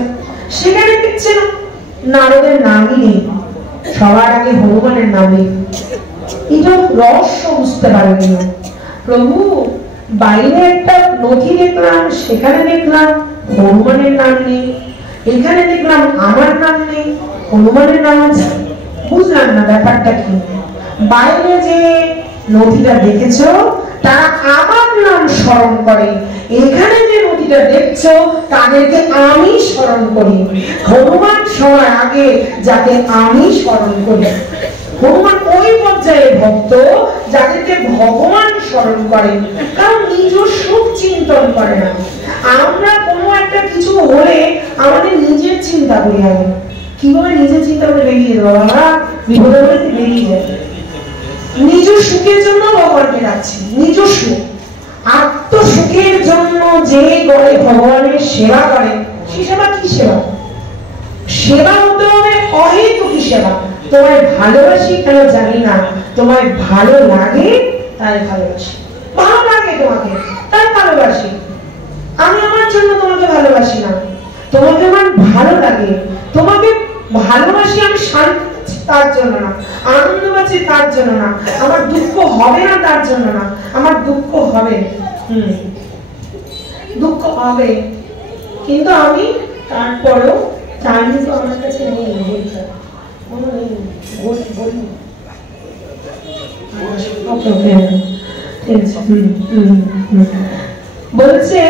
সেখানে দেখছেন নারদের নামই নেই, সবার আগে হনুমানের নামে। এটা রহস্য বুঝতে পারেনি প্রভু। বাইরে একটা নথি দেখলাম, সেখানে দেখলাম হনুমানের নাম নেই, এখানে দেখলাম আমার নাম নেই, হনুমানের নাম আছে, বুঝলাম না ব্যাপারটা কি। বাইরে যে নথিটা দেখেছো তারা আমার নাম স্মরণ করে, এখানে যে নথিটা দেখছো তাদেরকে আমি স্মরণ করি। হনুমান সবার আগে যাতে আমি স্মরণ করি। হনুমান ওই পর্যায়ে ভক্ত যাদেরকে ভগবান স্মরণ করে, কারণ নিজ সুখ চিন্তন করে না। আমরা কোনো একটা কিছু হলে আমাদের নিজের চিন্তা করি আগে, কিভাবে নিজের চিন্তা করে বেরিয়ে যাবো, আমরা বিপদে পড়ে বেরিয়ে যাই। নিজ সুখের জন্য ভগবানকে ডাকছি, নিজ সুখ, আত্মসুখের জন্য যে গড়ে ভগবানের সেবা করে, সে সেবা কি সেবা? সেবা হতে হবে অহেতুকী সেবা। তোমায় ভালোবাসি কেন জানি না, তোমায় ভালো লাগে তাই ভালোবাসি। ভালো লাগে তোমাকে তাই ভালোবাসি। আমি আমার জন্য তোমাকে ভালোবাসি না, তোমাকে আমার ভালো লাগে, তোমাকে ভালোবাসি, আমি শান্তি পাচ্ছি তার জন্য না, আনন্দ পাচ্ছি তার জন্য না, আমার দুঃখ হবে না তার জন্য না। আমার দুঃখ হবে, দুঃখ হবে, কিন্তু আমি তারপরেও জানি তো আমার কাছে নেই, বলছে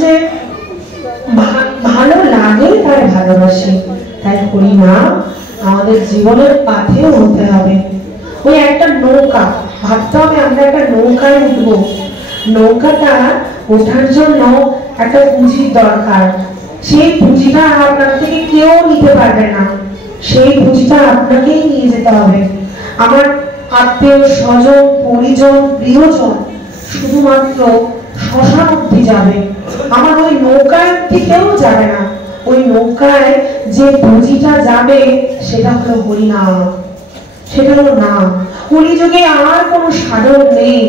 যে ভালো লাগে তাই ভালোবাসি, তাই করি না আমাদের জীবনের পাথেও হতে হবে। ওই একটা নৌকা, ভাবতে হবে আমরা একটা নৌকায় উঠবো, নৌকাটা ওঠার জন্য একটা পুঁজির দরকার। সেই পুঁজিটা আপনার থেকে কেউ নিতে পারবে না, সেই পুঁজিটা আপনাকেই নিয়ে যেতে হবে। আমার আত্মীয় স্বজন পরিজন প্রিয়জন শুধুমাত্র শ্মশান অব্দি যাবে, আমার ওই নৌকায় কেউ যাবে না। ওই নৌকায় যে পুঁজিটা যাবে সেটা হলো হরিনাম, সেটা হলো নাম। কলিযুগে আর কোনো সাধন নেই,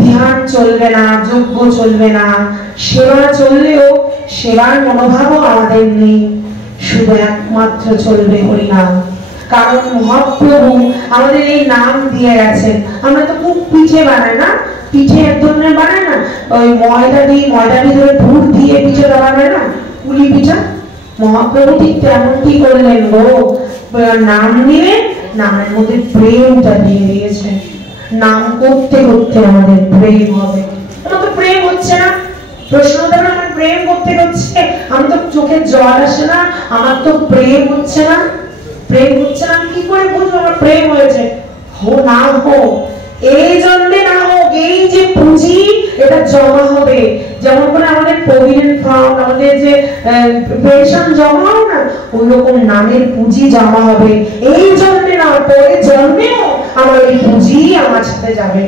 ধ্যান চলবে না, যজ্ঞ চলবে না, সেবা চললেও সেবার মনোভাবও আমাদের নেই, শুধু একমাত্র চলবে হরিনাম। কারণ মহাপ্রভু আমাদের এই নাম দিয়ে গেছেন। আমরা তো খুব পিঠে বানাই না, পিঠে এক ধরনের বানায় না, ওই ময়দার ভিতরে দুধ দিয়ে পিঠেটা বানায় না, পুলি পিঠা। মহাপ্রভু ঠিক তেমনটি করলেন গো, নাম নিলেন, নামের মধ্যে প্রেমটা দিয়ে দিয়েছেন। নাম করতে করতে আমাদের প্রেম হবে। আমার তো প্রেম হচ্ছে না, প্রশ্ন দেবেন আমার প্রেম করতে হচ্ছে, আমি তো চোখে জল আসে না, আমার তো প্রেম হচ্ছে না, প্রেম হচ্ছে না, কি করে বুঝবো আমার প্রেম হয়েছে? হো না হোক, এই জন্মে না হোক, এই যে পুঁজি এটা জমা হবে। যেমন করে আমাদের প্রভিডেন্ট ফান্ড, আমাদের যে পেনশন জমা হয় না, ওই রকম নামের পুঁজি জমা হবে। এই জন্মে না, পরে জন্মেও আমার এই পুঁজি আমার সাথে যাবে,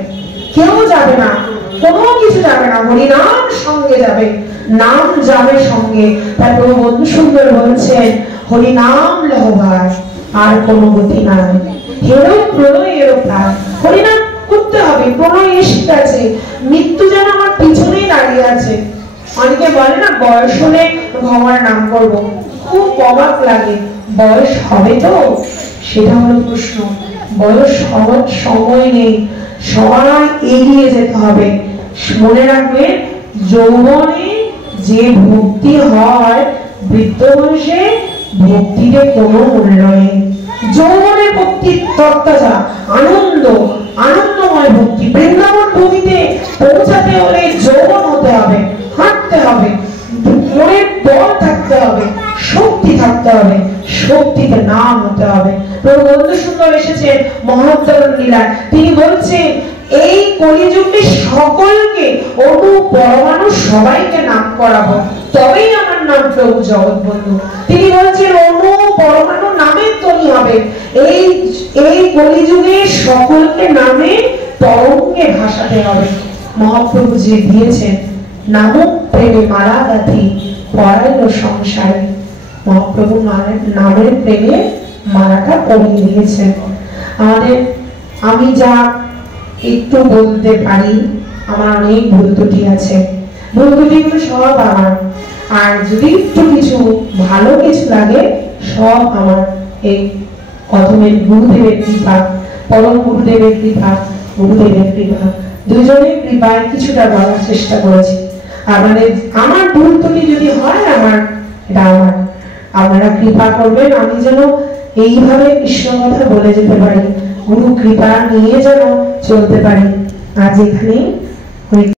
কেউ যাবে না, কোনো কিছু যাবে না, হরিনাম সঙ্গে যাবে, নাম যাবে সঙ্গে। তারপর বন্ধু সুন্দর বলছেন, হরিনাম লহভার আর কোনো গতি নাই, হেরো প্রণয় এরো প্রাণ। হরিনাম করতে হবে, প্রণয় এসে গেছে, মৃত্যু যেন আমার পিছনেই দাঁড়িয়ে আছে। অনেকে বলে না বয়স হলে ভগবানের নাম করবো, খুব অবাক লাগে। বয়স হবে তো? সেটা হলো প্রশ্ন। বয়স হওয়ার সময় নেই, সবাই এগিয়ে যেতে হবে। মনে রাখবে, যৌবনে যে ভক্তি হয়, বৃদ্ধ বয়সে ভক্তিতে কোনো মূল্য নেই। যৌবনের ভক্তি তত্ত্বটা আনন্দ, আনন্দময় ভক্তি। বৃন্দাবন ভূমিতে পৌঁছাতে হলে যৌবন হতে হবে, হাঁটতে হবে, মনের বল থাকতে হবে, শক্তি থাকতে হবে, শক্তিতে নাম হতে হবে। প্রভু বন্ধু সুন্দর এসেছেন মহাবতার লীলায়, তিনি বলছেন এই কলিযুগে সকলকে, অনু পরমাণু সবাইকে নাম করাবো, তবেই আমার নাম প্রভু জগৎবন্ধু। তিনি বলছেন অনু পরমাণু নামে তৈরি হবে। এই কলিযুগে সকলকে নামে তরঙ্গে ভাসাতে হবে। মহাপ্রভু যে দিয়েছেন নাম প্রেমে মালা গাথি পরাইল সংসারে, মহাপ্রভু নামের প্রেমে মালাটা পরিয়ে দিয়েছেন আমাদের। আমি যা একটু বলতে পারি, আমার অনেক ভুল ত্রুটি আছে, ভুল ত্রুটিগুলো সব আমার। আর যদি একটু কিছু ভালো কিছু লাগে, সব আমার এই অধমের গুরুদেবের কৃপা, পরম গুরুদেবের কৃপা, গুরুদেবের কৃপা, দুজনের কৃপায় কিছুটা বলার চেষ্টা করেছি। আমার ভুল ত্রুটি যদি হয়, এটা আমার, আপনারা কৃপা করবেন আমি যেন এইভাবে কৃষ্ণ কথা বলে যেতে পারি, গুরু কৃপা নিয়ে যেন চলতে পারি। আজ এখানে